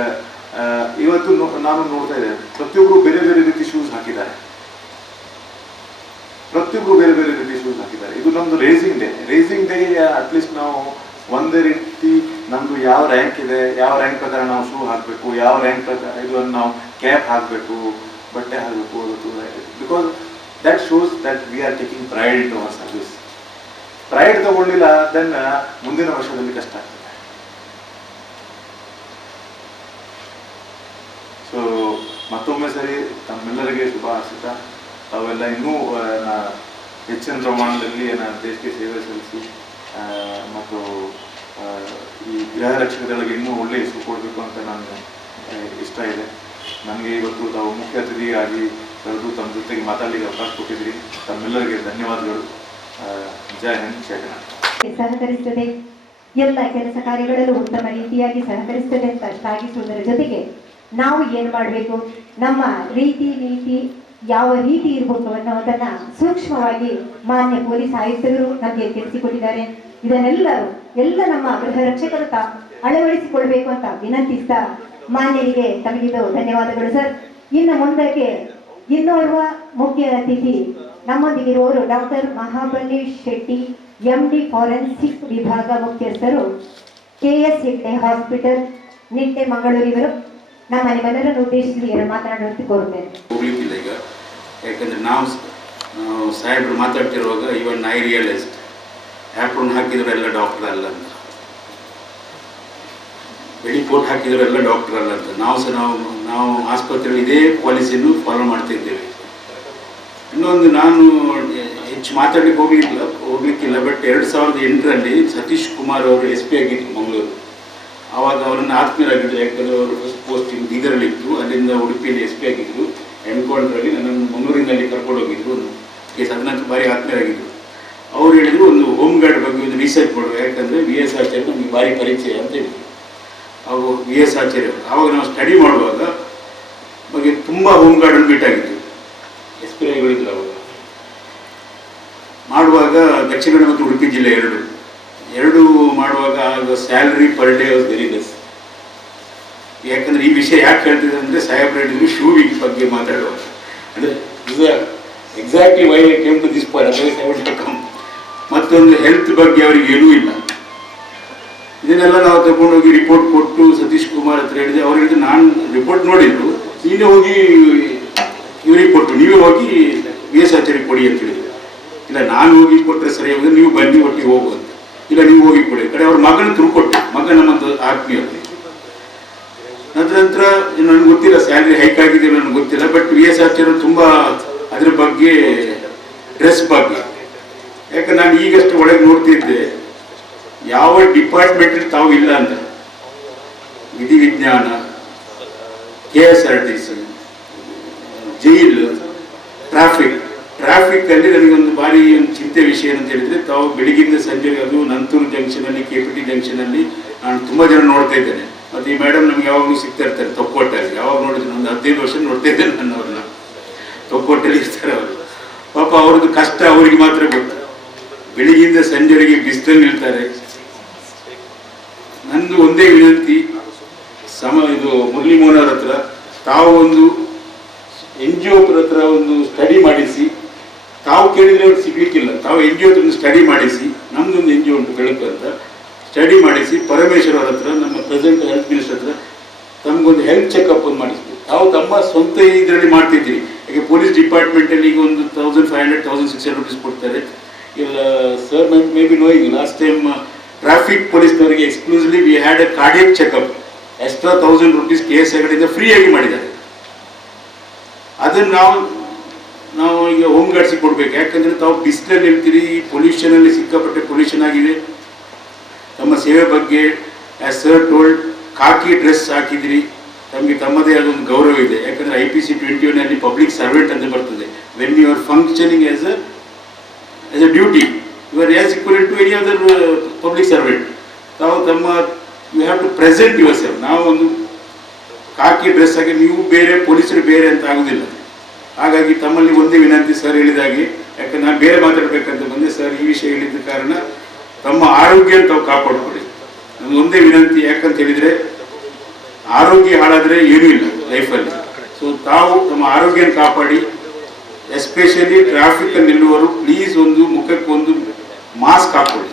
ಇವತ್ತು ನಾನು ನೋಡ್ತಾ ಇದ್ದೆ, ಪ್ರತಿಯೊಬ್ಬರು ಬೇರೆ ಬೇರೆ ರೀತಿ ಶೂಸ್ ಹಾಕಿದ್ದಾರೆ. ಇದು ನಮ್ದು ರೇಸಿಂಗ್ ಡೇಗೆ ಅಟ್ಲೀಸ್ಟ್ ನಾವು ಒಂದೇ ರೀತಿ ನಮ್ದು ಯಾವ ರ್ಯಾಂಕ್ ಇದೆ, ಯಾವ ರ್ಯಾಂಕ್ ಪ್ರಕಾರ ನಾವು ಶೂ ಹಾಕಬೇಕು, ಯಾವ ರ್ಯಾಂಕ್ ಪ್ರಕಾರ ಇದನ್ನು ನಾವು ಕ್ಯಾಪ್ ಹಾಕಬೇಕು, ಬಟ್ಟೆ ಹಾಕಬೇಕು. Because that shows that we are taking pride in our service. Pride ತಗೊಂಡಿಲ್ಲ ದೆನ್ ಮುಂದಿನ ವರ್ಷದಲ್ಲಿ ಕಷ್ಟ ಆಗ್ತದೆ. ಸೊ ಮತ್ತೊಮ್ಮೆ ಸರಿ ತಮ್ಮೆಲ್ಲರಿಗೆ ಶುಭ ಹಾರೈಸುತ್ತಾ ತಾವೆಲ್ಲ ಇನ್ನೂ ಹೆಚ್ಚಿನ ಪ್ರಮಾಣದಲ್ಲಿ ದೇಶಕ್ಕೆ ಸೇವೆ ಸಲ್ಲಿಸಿ ಮತ್ತು ಈ ಗೃಹ ರಕ್ಷಕದೊಳಗೆ ಇನ್ನೂ ಒಳ್ಳೆಯ ಹೆಸರು ಕೊಡಬೇಕು ಅಂತ ನಾನು ಇಷ್ಟ ಇದೆ. ನನಗೆ ಇವತ್ತು ತಾವು ಮುಖ್ಯ ಅತಿಥಿಯಾಗಿ ಕರೆದು ತಮ್ಮ ಜೊತೆಗೆ ಮಾತಾಡಲಿಕ್ಕೆ ಅವಕಾಶ ಕೊಟ್ಟಿದ್ದೀರಿ. ತಮ್ಮೆಲ್ಲರಿಗೆ ಧನ್ಯವಾದಗಳು. ಜೈ ಹಿಂದ್, ಜೈ ಕರ್ನಾಟಕ. ಸಹಕರಿಸುತ್ತದೆ, ಎಲ್ಲ ಕೆಲಸ ಕಾರ್ಯಗಳಲ್ಲೂ ಉತ್ತಮ ರೀತಿಯಾಗಿ ಸಹಕರಿಸುತ್ತದೆ ಅಂತ ಶ್ಲಾಘಿಸುವುದರ ಜೊತೆಗೆ ನಾವು ಏನು ಮಾಡಬೇಕು, ನಮ್ಮ ರೀತಿ ನೀತಿ ಯಾವ ರೀತಿ ಇರಬೇಕು ಅನ್ನೋದನ್ನ ಸೂಕ್ಷ್ಮವಾಗಿ ಮಾನ್ಯ ಪೊಲೀಸ್ ಆಯುಕ್ತರು ನಮಗೆ ತಿಳಿಸಿಕೊಟ್ಟಿದ್ದಾರೆ. ಇದನ್ನೆಲ್ಲ ನಮ್ಮ ಗೃಹ ರಕ್ಷಕರು ಅಳವಡಿಸಿಕೊಳ್ಬೇಕು ಅಂತ ವಿನಂತಿಸ್ತಾ ಮಾನ್ಯರಿಗೆ ತಮಗಿದು ಧನ್ಯವಾದಗಳು ಸರ್. ಇನ್ನು ಮುಂದಕ್ಕೆ ಇನ್ನೋರ್ವ ಮುಖ್ಯ ಅತಿಥಿ ನಮ್ಮೊಂದಿಗಿರುವವರು doctor Mahabalesh Shetty, MD forensic ವಿಭಾಗ ಮುಖ್ಯಸ್ಥರು, KS ಹೆಗ್ಡೆ ಹಾಸ್ಪಿಟಲ್, ನಿಟ್ಟೆ, ಮಂಗಳೂರು. ಇವರು ನಿಮ್ಮೆಲ್ಲರನ್ನು ಉದ್ದೇಶಿಸಿ ಮಾತನಾಡುವಂತೆ ಕೋರುತ್ತೇನೆ. ಹೋಗ್ಲಿಕ್ಕಿಲ್ಲ ಈಗ, ಯಾಕಂದ್ರೆ ನಾವು ಸಾಹೇಬರು ಮಾತಾಡ್ತಿರುವಾಗ ಇವನ್ ಐ ರಿಯಲೈಸ್ಡ್ ಆ್ಯಪ್ರನ್ ಹಾಕಿದ್ರು ಎಲ್ಲ ಡಾಕ್ಟರ್ ಅಲ್ಲ ಅಂತ. ರಿಪೋರ್ಟ್ ಹಾಕಿದವರೆಲ್ಲ ಡಾಕ್ಟರ್ ಅಲ್ಲ ಅಂತ. ನಾವು ಆಸ್ಪತ್ರೆಯಲ್ಲಿ ಇದೇ ಪಾಲಿಸಿಯನ್ನು ಫಾಲೋ ಮಾಡ್ತಾ ಇದ್ದೇವೆ. ಇನ್ನೊಂದು, ನಾನು ಹೆಚ್ಚು ಮಾತಾಡಲಿಕ್ಕೆ ಹೋಗ್ಲಿಕ್ಕಿಲ್ಲ, ಬಟ್ 2008ರಲ್ಲಿ ಸತೀಶ್ ಕುಮಾರ್ ಅವರು SP ಆಗಿದ್ರು ಮಂಗಳೂರು. ಆವಾಗ ಅವರನ್ನು ಆತ್ಮೀಯರಾಗಿದ್ದರು, ಯಾಕಂದರೆ ಅವರು ಫಸ್ಟ್ ಪೋಸ್ಟಿಂಗ್ ಬೀದರಲ್ಲಿತ್ತು, ಅಲ್ಲಿಂದ ಉಡುಪಿಯಲ್ಲಿ SP ಆಗಿದ್ದರು. ಎನ್ಕೌಂಟ್ರಲ್ಲಿ ನನ್ನನ್ನು ಮಂಗಳೂರಿನಲ್ಲಿ ಕರ್ಕೊಂಡು ಹೋಗಿದ್ರು ಒಂದು ಕೇಸ್, ಅದನ್ನಂತೂ ಭಾರಿ ಆತ್ಮೀಯರಾಗಿದ್ದರು. ಅವ್ರು ಹೇಳಿದ್ರು ಒಂದು ಹೋಮ್ ಗಾರ್ಡ್ ಬಗ್ಗೆ ಒಂದು ರಿಸರ್ಚ್ ಮಾಡುವ, ಯಾಕಂದರೆ VS ಆಚಾರ್ಯ ನಮಗೆ ಭಾರಿ ಪರಿಚಯ ಅಂತ ಹೇಳಿದ್ರು. ಹಾಗೂ VS ಆಚಾರ್ಯ ಆವಾಗ ನಾವು ಸ್ಟಡಿ ಮಾಡುವಾಗ ಬಗ್ಗೆ ತುಂಬ ಹೋಮ್ ಗಾರ್ಡನ್ನು ಮೀಟ್ ಆಗಿದ್ದರು, ಎಸ್ಪಿಗಳಿದ್ರು. ಅವಾಗ ಮಾಡುವಾಗ ದಕ್ಷಿಣ ಕನ್ನಡ ಮತ್ತು ಉಡುಪಿ ಜಿಲ್ಲೆ ಎರಡು ಮಾಡುವಾಗ ಆಗ salary per day was very less. ಯಾಕಂದರೆ ಈ ವಿಷಯ ಯಾಕೆ ಹೇಳ್ತಿದ್ರು ಅಂದರೆ, ಸಾಹೇಬ್ರು ಹೇಳಿದ್ರು ಶೂ ವೀಕ್ ಬಗ್ಗೆ ಮಾತಾಡುವಾಗ, ಅಂದರೆ exactly why I came to this point. ಮತ್ತೊಂದು ಹೆಲ್ತ್ ಬಗ್ಗೆ ಅವರಿಗೆ ಏನೂ ಇಲ್ಲ. ಇದನ್ನೆಲ್ಲ ನಾವು ತಗೊಂಡೋಗಿ ರಿಪೋರ್ಟ್ ಕೊಟ್ಟು ಸತೀಶ್ ಕುಮಾರ್ ಹತ್ರ ಹೇಳಿದೆ. ಅವ್ರು ಹೇಳಿದ್ರು, ನಾನು ರಿಪೋರ್ಟ್ ನೋಡಿದ್ರು, ನೀವೇ ಹೋಗಿ ಇವರಿಗೆ ಕೊಟ್ಟು ನೀವೇ ಹೋಗಿ VS ಆಚಾರ್ಯ ಕೊಡಿ ಅಂತ ಹೇಳಿದ್ರು. ಇಲ್ಲ, ನಾನು ಹೋಗಿ ಕೊಟ್ಟರೆ ಸರಿ ಹೋಗಿ, ನೀವು ಬನ್ನಿ ಒಟ್ಟಿಗೆ ಹೋಗುವಂತ. ಇಲ್ಲ, ನೀವು ಹೋಗಿ ಕೊಡಿ. ಕಡೆ ಅವ್ರ ಮಗನ ಥ್ರೂ ಕೊಟ್ಟೆ, ಮಗ ನಮ್ಮದು ಆತ್ಮೀಯತೆ. ನಂತರ ನನಗೆ ಗೊತ್ತಿಲ್ಲ ಸ್ಯಾಲ್ರಿ ಹೈಕ್ ಆಗಿದೆ ನನಗೆ ಗೊತ್ತಿಲ್ಲ, ಬಟ್ VS ಆಚಾರ್ಯ ತುಂಬ ಅದ್ರ ಬಗ್ಗೆ, ಡ್ರೆಸ್ ಬಗ್ಗೆ, ಯಾಕಂದ್ರೆ ನಾನು ಈಗಷ್ಟು ಒಳಗೆ ನೋಡ್ತಿದ್ದೆ ಯಾವ ಡಿಪಾರ್ಟ್ಮೆಂಟಲ್ಲಿ ತಾವು ಇಲ್ಲ ಅಂತ. ವಿಧಿವಿಜ್ಞಾನ, KSRTC, ಜೈಲು, ಟ್ರಾಫಿಕ್ಕಲ್ಲಿ ನನಗೊಂದು ಭಾರಿ ಒಂದು ಚಿಂತೆ ವಿಷಯ ಅಂತ ಹೇಳಿದರೆ, ತಾವು ಬೆಳಿಗ್ಗಿಂದ ಸಂಜೆ ಅದು ನಂತೂರು ಜಂಕ್ಷನಲ್ಲಿ, KPT ಜಂಕ್ಷನಲ್ಲಿ ನಾನು ತುಂಬ ಜನ ನೋಡ್ತಾ ಇದ್ದೇನೆ. ಮತ್ತು ಈ ಮೇಡಮ್ ನಮ್ಗೆ ಯಾವಾಗಲೂ ಸಿಗ್ತಾ ಇರ್ತಾರೆ ತೊಕ್ಕೊಟ್ಟಲ್ಲಿ. ಯಾವಾಗ ನೋಡಿದ್ರು ಒಂದು 15 ವರ್ಷ ನೋಡ್ತಾ ಇದ್ದೇನೆ ನಾನು ಅವ್ರನ್ನ. ತೊಕ್ಕೊಟ್ಟಲ್ಲಿ ಇರ್ತಾರೆ ಅವರು. ಪಾಪ ಅವ್ರದ್ದು ಕಷ್ಟ ಅವರಿಗೆ ಮಾತ್ರ ಗೊತ್ತು. ಬೆಳಿಗ್ಗಿಂದ ಸಂಜೆವರೆಗೆ ಬಿಸಿಲಲ್ಲಿ ನಿಲ್ತಾರೆ. ನಂದು ಒಂದೇ ವಿನಂತಿ, ಇದು ಮುರಳಿ ಮೋಹನ್ ಅವ್ರ ಹತ್ರ ತಾವು ಒಂದು NGO ಹತ್ರ ಒಂದು ಸ್ಟಡಿ ಮಾಡಿಸಿ, ತಾವು ಕೇಳಿದರೆ ಅವ್ರು ಸಿಗ್ಲಿಕ್ಕಿಲ್ಲ, ತಾವು NGO ಹತ್ರ ಒಂದು ಸ್ಟಡಿ ಮಾಡಿಸಿ, ನಮ್ದೊಂದು NGO ಉಂಟು ಬೆಳಕು ಅಂತ, ಸ್ಟಡಿ ಮಾಡಿಸಿ ಪರಮೇಶ್ವರ್ ಅವ್ರ ಹತ್ರ, ನಮ್ಮ ಪ್ರೆಸೆಂಟ್ ಹೆಲ್ತ್ ಮಿನಿಸ್ಟರ್ ಹತ್ರ ತಮಗೊಂದು ಹೆಲ್ತ್ ಚೆಕಪ್ ಒಂದು ಮಾಡಿಸ್ಬೋದು. ತಾವು ತಮ್ಮ ಸ್ವಂತ ಇದರಲ್ಲಿ ಮಾಡ್ತಿದ್ದೀರಿ. ಈಗ ಪೊಲೀಸ್ ಡಿಪಾರ್ಟ್ಮೆಂಟಲ್ಲಿ ಈಗ ಒಂದು 1500 1600 ರೂಪೀಸ್ ಕೊಡ್ತಾರೆ. ಇಲ್ಲ sir, may be knowing last time traffic ಪೊಲೀಸ್ನವರಿಗೆ exclusively we had a cardiac checkup, extra 1000 rupees KSRTC ಫ್ರೀಯಾಗಿ ಮಾಡಿದ್ದಾರೆ. ಅದನ್ನು ನಾವು ಈಗ ಹೋಮ್ ಗಾರ್ಡ್ಸಿಗೆ ಕೊಡ್ಬೇಕು. ಯಾಕಂದರೆ ತಾವು ಬಿಸಿಲಲ್ಲಿ ಇರ್ತೀರಿ, ಪೊಲ್ಯೂಷನಲ್ಲಿ ಸಿಕ್ಕಾಪಟ್ಟೆ ಪೊಲ್ಯೂಷನ್ ಆಗಿದೆ. ತಮ್ಮ ಸೇವೆ ಬಗ್ಗೆ ಆ್ಯಸ್ ಸರ್ ಟೋಲ್ಡ್, ಖಾಕಿ ಡ್ರೆಸ್ ಹಾಕಿದಿರಿ, ತಮಗೆ ತಮ್ಮದೇ ಆದ ಒಂದು ಗೌರವ ಇದೆ. ಯಾಕಂದರೆ IPC 21ನಲ್ಲಿ ಪಬ್ಲಿಕ್ ಸರ್ವೆಂಟ್ ಅಂತ ಬರ್ತದೆ. When you are functioning as a duty, you are as equal to any other public servant. ತಾವು you have to present yourself. ನಾವು ಒಂದು ಖಾಕಿ ಡ್ರೆಸ್ ಆಗಿ ನೀವು ಬೇರೆ, ಪೊಲೀಸರು ಬೇರೆ ಅಂತ ಆಗೋದಿಲ್ಲ. ಹಾಗಾಗಿ ತಮ್ಮಲ್ಲಿ ಒಂದೇ ವಿನಂತಿ ಸರ್ ಹೇಳಿದಾಗೆ, ಯಾಕಂದ್ರೆ ನಾನು ಬೇರೆ ಮಾತಾಡಬೇಕಂತ ಬಂದೆ. ಸರ್ ಈ ವಿಷಯ ಹೇಳಿದ ಕಾರಣ ತಮ್ಮ ಆರೋಗ್ಯ ತಾವು ಕಾಪಾಡ್ಕೊಳ್ಳಿ. ನಮ್ಗೆ ಒಂದೇ ವಿನಂತಿ, ಯಾಕಂತ ಹೇಳಿದರೆ ಆರೋಗ್ಯ ಹಾಳಾದರೆ ಏನೂ ಇಲ್ಲ ಲೈಫಲ್ಲಿ. ಸೊ ತಾವು ತಮ್ಮ ಆರೋಗ್ಯ ಕಾಪಾಡಿ, ಎಸ್ಪೆಷಲಿ ಟ್ರಾಫಿಕಲ್ಲಿ ನಿಲ್ಲುವರು ಪ್ಲೀಸ್ ಒಂದು ಮುಖಕ್ಕೆ ಒಂದು ಮಾಸ್ಕ್ ಹಾಕೊಳ್ಳಿ.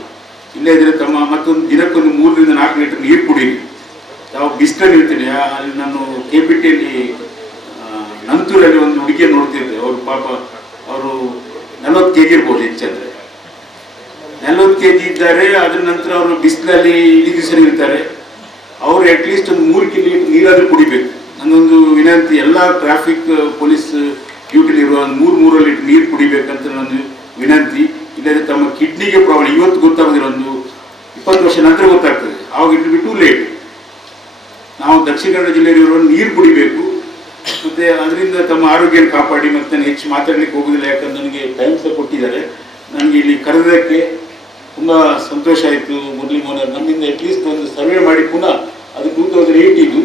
ಇಲ್ಲದಿದ್ದರೆ ಮತ್ತೊಂದು ದಿನಕ್ಕೊಂದು 3 ರಿಂದ 4 ಲೀಟರ್ ನೀರು ಕುಡೀರಿ. ತಾವು ಬಿಸಿಲಲ್ಲಿ ಇರ್ತೀನಿ. ಅಲ್ಲಿ ನಾನು KPTಯಲ್ಲಿ ನಂತೂರಲ್ಲಿ ಒಂದು ಹುಡುಗಿಯನ್ನು ನೋಡ್ತಿದ್ದೆ. ಅವರು ಪಾಪ ಅವರು 40 kg ಇರ್ಬೋದು, ಹೆಚ್ಚಂದರೆ 40 kg ಇದ್ದಾರೆ. ಅದ್ರ ನಂತರ ಅವರು ಬಿಸಿಲಲ್ಲಿ ಇಡೀ ದಿವಸ ಇರ್ತಾರೆ. ಅವರು ಅಟ್ಲೀಸ್ಟ್ ಒಂದು 3 ಲೀಟರ್ ನೀರಾದರೂ ಕುಡಿಬೇಕು. ನನ್ನೊಂದು ವಿನಂತಿ, ಎಲ್ಲ ಟ್ರಾಫಿಕ್ ಪೊಲೀಸ್ ಡ್ಯೂಟಿಲಿ ಇರುವ 3 ಲೀಟರ್ ನೀರು ಕುಡಿಬೇಕಂತ ನನ್ನ ವಿನಂತಿ. ಇಲ್ಲದ್ರೆ ತಮ್ಮ ಕಿಡ್ನಿಗೆ ಪ್ರಾಬ್ಲಮ್ ಇವತ್ತು ಗೊತ್ತಾಗೋದಿಲ್ಲ, ಒಂದು 20 ವರ್ಷ ನಂತರ ಗೊತ್ತಾಗ್ತದೆ. ಆವಾಗ it will be too late. ನಾವು ದಕ್ಷಿಣ ಕನ್ನಡ ಜಿಲ್ಲೆಯಲ್ಲಿರುವ ನೀರು ಕುಡಿಬೇಕು, ಮತ್ತು ಅದರಿಂದ ತಮ್ಮ ಆರೋಗ್ಯ ಕಾಪಾಡಿ. ಮತ್ತು ನಾನು ಹೆಚ್ಚು ಮಾತಾಡಲಿಕ್ಕೆ ಹೋಗೋದಿಲ್ಲ, ಯಾಕಂದ್ರೆ ನನಗೆ ಟೈಮ್ ಸಹ ಕೊಟ್ಟಿದ್ದಾರೆ. ನನಗೆ ಇಲ್ಲಿ ಕರೆದಕ್ಕೆ ತುಂಬ ಸಂತೋಷ ಆಯಿತು. ಮುರಳಿ ಮೋಹನ್ ನಮ್ಮಿಂದ ಅಟ್ಲೀಸ್ಟ್ ಒಂದು ಸರ್ವೆ ಮಾಡಿ ಪುನಃ, ಅದು 2008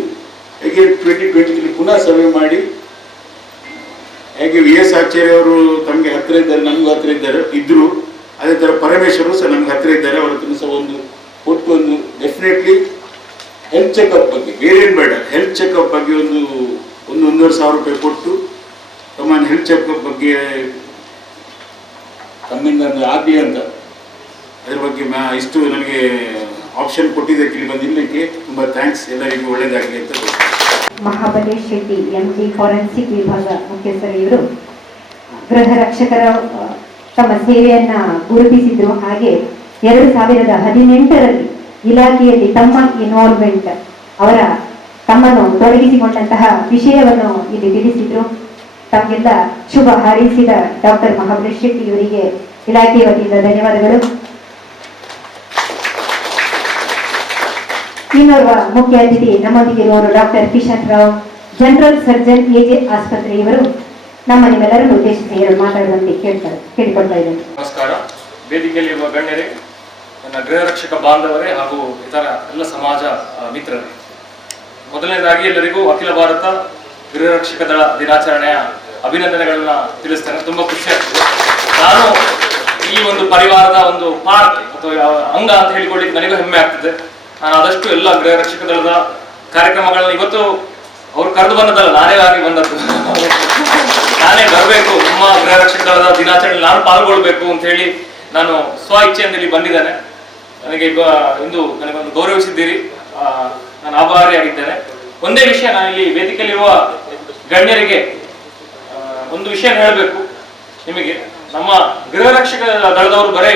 ಹೇಗೆ 2023 ಪುನಃ ಸರ್ವೆ ಮಾಡಿ, ಹೇಗೆ VS ಆಚಾರ್ಯ ಅವರು ತಮಗೆ ಹತ್ತಿರ ಇದ್ದಾರೆ, ನಮಗೂ ಹತ್ತಿರ ಇದ್ದರು, ಅದೇ ಥರ ಪರಮೇಶ್ವರು ಸಹ ನಮ್ಗೆ ಹತ್ತಿರ ಇದ್ದಾರೆ. ಅವ್ರ ಹತ್ರ ಸಹ ಒಂದು ಕೊಟ್ಟು ಒಂದು ಡೆಫಿನೆಟ್ಲಿ ಹೆಲ್ತ್ ಚೆಕಪ್ ಬಗ್ಗೆ, ಬೇರೇನು ಬೇಡ, ಹೆಲ್ತ್ ಚೆಕಪ್ ಬಗ್ಗೆ ಒಂದು 1,500 ರೂಪಾಯಿ ಕೊಟ್ಟು ತಮ್ಮ ಹೆಲ್ತ್ ಚೆಕಪ್ ಬಗ್ಗೆ ತಮ್ಮಿಂದ ಆಗಲಿ ಅಂತ, ಅದ್ರ ಬಗ್ಗೆ ಇಷ್ಟು ನನಗೆ ಆಪ್ಷನ್ ಕೊಟ್ಟಿದ್ದಕ್ಕೆ ಇಲ್ಲಿ ಬಂದಿರಲಿಕ್ಕೆ ತುಂಬ ಥ್ಯಾಂಕ್ಸ್. ಎಲ್ಲರಿಗೂ ಒಳ್ಳೆಯದಾಗಲಿ ಅಂತ. ಮಹಾಬಲೇಶ್ ಶೆಟ್ಟಿ MD ಫಾರೆನ್ಸಿಕ್ ವಿಭಾಗ ಮುಖ್ಯಸ್ಥರು ಇವರು ಗೃಹ ರಕ್ಷಕರ ತಮ್ಮ ಸೇವೆಯನ್ನ ಗುರುತಿಸಿದ್ರು. ಹಾಗೆ 2018ರಲ್ಲಿ ಇಲಾಖೆಯಲ್ಲಿ ತಮ್ಮ ಇನ್ವಾಲ್ವ್ಮೆಂಟ್ ಅವರ ತಮ್ಮನ್ನು ತೊಡಗಿಸಿಕೊಂಡಂತಹ ವಿಷಯವನ್ನು ಇಲ್ಲಿ ತಿಳಿಸಿದ್ರು. ತಮಗೆಲ್ಲ ಶುಭ ಹಾರೈಸಿದ ಡಾಕ್ಟರ್ ಮಹಾಬಲೇಶ್ ಶೆಟ್ಟಿ ಇವರಿಗೆ ಇಲಾಖೆಯ ವತಿಯಿಂದ ಧನ್ಯವಾದಗಳು. ಇನ್ನೋರ್ವ ಮುಖ್ಯ ಅತಿಥಿ ನಮ್ಮೊಂದಿಗೆ ಇರುವವರು doctor Kishan Rao, general surgeon AJ ಆಸ್ಪತ್ರೆ. ಇವರು ನಿಮ್ಮೆಲ್ಲರನ್ನು ಉದ್ದೇಶಿಸಿ ಎರಡು ಮಾತಾಡುವಂತೆ ಕೇಳಿಕೊಳ್ತಾ ಇದ್ದೇನೆ. ನಮಸ್ಕಾರ. ವೇದಿಕೆಯಲ್ಲಿರುವ ಗಣ್ಯರೇ, ನನ್ನ ಗೃಹ ರಕ್ಷಕ ಬಾಂಧವರೇ ಹಾಗೂ ಇತರ ಎಲ್ಲ ಸಮಾಜ ಮಿತ್ರರೇ, ಮೊದಲನೇದಾಗಿ ಎಲ್ಲರಿಗೂ ಅಖಿಲ ಭಾರತ ಗೃಹ ರಕ್ಷಕ ದಳ ದಿನಾಚರಣೆಯ ಅಭಿನಂದನೆಗಳನ್ನ ತಿಳಿಸ್ತೇನೆ. ತುಂಬಾ ಖುಷಿ ಆಗ್ತದೆ. ನಾನು ಈ ಒಂದು ಪರಿವಾರದ ಒಂದು ಪಾರ್ಟ್ ಅಥವಾ ಅಂಗ ಅಂತ ಹೇಳಿಕೊಳ್ಳಿಕ್ಕೆ ನನಗೂ ಹೆಮ್ಮೆ ಆಗ್ತದೆ. ನಾನು ಆದಷ್ಟು ಎಲ್ಲ ಗೃಹ ರಕ್ಷಕ ದಳದ ಕಾರ್ಯಕ್ರಮಗಳನ್ನ ಇವತ್ತು ಅವ್ರು ಕರೆದು ಬಂದದಲ್ಲ, ನಾನೇ ಆಗಿ ಬಂದದ್ದು. ನಾನೇ ಬರಬೇಕು, ನಮ್ಮ ಗೃಹ ರಕ್ಷಕ ದಳದ ದಿನಾಚರಣೆ ನಾನು ಪಾಲ್ಗೊಳ್ಬೇಕು ಅಂತ ಹೇಳಿ ನಾನು ಸ್ವ ಇಚ್ಛೆಯಿಂದ ಇಲ್ಲಿ ಬಂದಿದ್ದೇನೆ. ನನಗೆ ಇಂದು ನನಗೊಂದು ಗೌರವಿಸಿದ್ದೀರಿ, ನಾನು ಆಭಾರಿಯಾಗಿದ್ದೇನೆ. ಒಂದೇ ವಿಷಯ, ನಾನು ಇಲ್ಲಿ ವೇದಿಕೆಯಲ್ಲಿರುವ ಗಣ್ಯರಿಗೆ ಒಂದು ವಿಷಯ ಹೇಳಬೇಕು ನಿಮಗೆ. ನಮ್ಮ ಗೃಹ ರಕ್ಷಕ ದಳದವರು ಬರೇ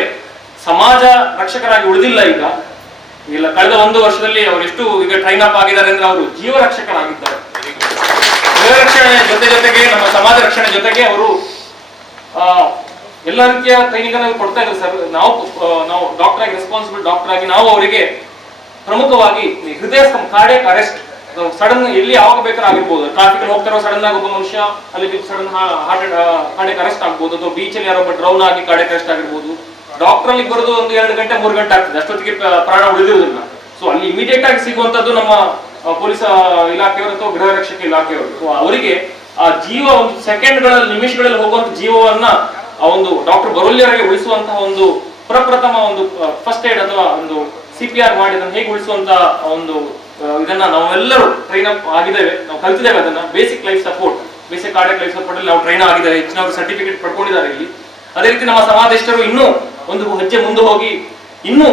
ಸಮಾಜ ರಕ್ಷಕರಾಗಿ ಉಳಿದಿಲ್ಲ. ಈಗ ಕಳೆದ 1 ವರ್ಷದಲ್ಲಿ ಅವರು ಎಷ್ಟು ಈಗ ಟ್ರೈನ್ ಅಪ್ ಆಗಿದ್ದಾರೆ ಅಂದ್ರೆ ಅವರು ಜೀವ ರಕ್ಷಕರಾಗಿದ್ದಾರೆ. ಗೃಹ ರಕ್ಷಣೆ ಜೊತೆಗೆ ನಮ್ಮ ಸಮಾಜ ರಕ್ಷಣೆ ಜೊತೆಗೆ ಅವರು ಎಲ್ಲ ರೀತಿಯ ಟ್ರೈನಿಂಗ್ ಅನ್ನು ಕೊಡ್ತಾ ಇದ್ದಾರೆ ಸರ್. ನಾವು ಡಾಕ್ಟರ್ ಆಗಿ, ರೆಸ್ಪಾನ್ಸಿಬಲ್ ಡಾಕ್ಟರ್ ಆಗಿ ನಾವು ಅವರಿಗೆ ಪ್ರಮುಖವಾಗಿ ಹೃದಯ ಕಾರ್ಡಿಯಾಕ್ ಅರೆಸ್ಟ್, ಸಡನ್ ಎಲ್ಲಿ ಯಾವಾಗ ಬೇಕಾದ್ರೂ ಆಗಿರ್ಬೋದು. ಟ್ರಾಫಿಕ್ ಅಲ್ಲಿ ಹೋಗ್ತಾರೋ ಸಡನ್ ಆಗಿ ಒಬ್ಬ ಮನುಷ್ಯ ಅಲ್ಲಿ ಸಡನ್ ಕಾರ್ಡಿಯಾಕ್ ಅರೆಸ್ಟ್ ಆಗ್ಬೋದು, ಅಥವಾ ಬೀಚ್ ಅಲ್ಲಿ ಯಾರೊಬ್ಬ ಡ್ರೌನ್ ಆಗಿ ಕಾರ್ಡಿಯಾಕ್ ಅರೆಸ್ಟ್ ಆಗಿರ್ಬೋದು. ಡಾಕ್ಟರ್ ಅಲ್ಲಿ ಬರೋದು ಒಂದು 2 ಗಂಟೆ 3 ಗಂಟೆ ಆಗ್ತದೆ, ಅಷ್ಟೊತ್ತಿಗೆ ಪ್ರಾಣ ಉಳಿದಿರುವುದಿಲ್ಲ. ಸೊ ಅಲ್ಲಿ ಇಮಿಡಿಯೇಟ್ ಆಗಿ ಸಿಗುವಂತದ್ದು ನಮ್ಮ ಪೊಲೀಸ್ ಇಲಾಖೆಯವರು ಅಥವಾ ಗೃಹ ರಕ್ಷಕ ಇಲಾಖೆಯವರು. ಸೊ ಅವರಿಗೆ ಆ ಜೀವ ಒಂದು ಸೆಕೆಂಡ್ಗಳಲ್ಲಿ, ನಿಮಿಷಗಳಲ್ಲಿ ಹೋಗುವಂತ ಜೀವವನ್ನ ಆ ಒಂದು ಡಾಕ್ಟರ್ ಬರೋಲ್ಲಿವರೆಗೆ ಉಳಿಸುವಂತಹ ಒಂದು ಪ್ರಪ್ರಥಮ ಒಂದು ಫಸ್ಟ್ ಏಡ್ ಅಥವಾ ಒಂದು CPR ಮಾಡಿ ಅದನ್ನು ಹೇಗೆ ಉಳಿಸುವಂತ ಒಂದು ಇದನ್ನ ನಾವೆಲ್ಲರೂ ಟ್ರೈನ್ ಅಪ್ ಆಗಿದ್ದೇವೆ, ನಾವು ಕಲ್ತಿದ್ದೇವೆ. ಅದನ್ನ basic life support, basic cardiac life support ಅಲ್ಲಿ ನಾವು ಟ್ರೈನ್ ಆಗಿದ್ದೇವೆ. ಹೆಚ್ಚಿನವರು ಸರ್ಟಿಫಿಕೇಟ್ ಪಡ್ಕೊಂಡಿದ್ದಾರೆ ಇಲ್ಲಿ. ಅದೇ ರೀತಿ ನಮ್ಮ ಸಮಾಜಸ್ಥರು ಇನ್ನೂ ಒಂದು ಹೆಜ್ಜೆ ಮುಂದೆ ಹೋಗಿ ಇನ್ನೂ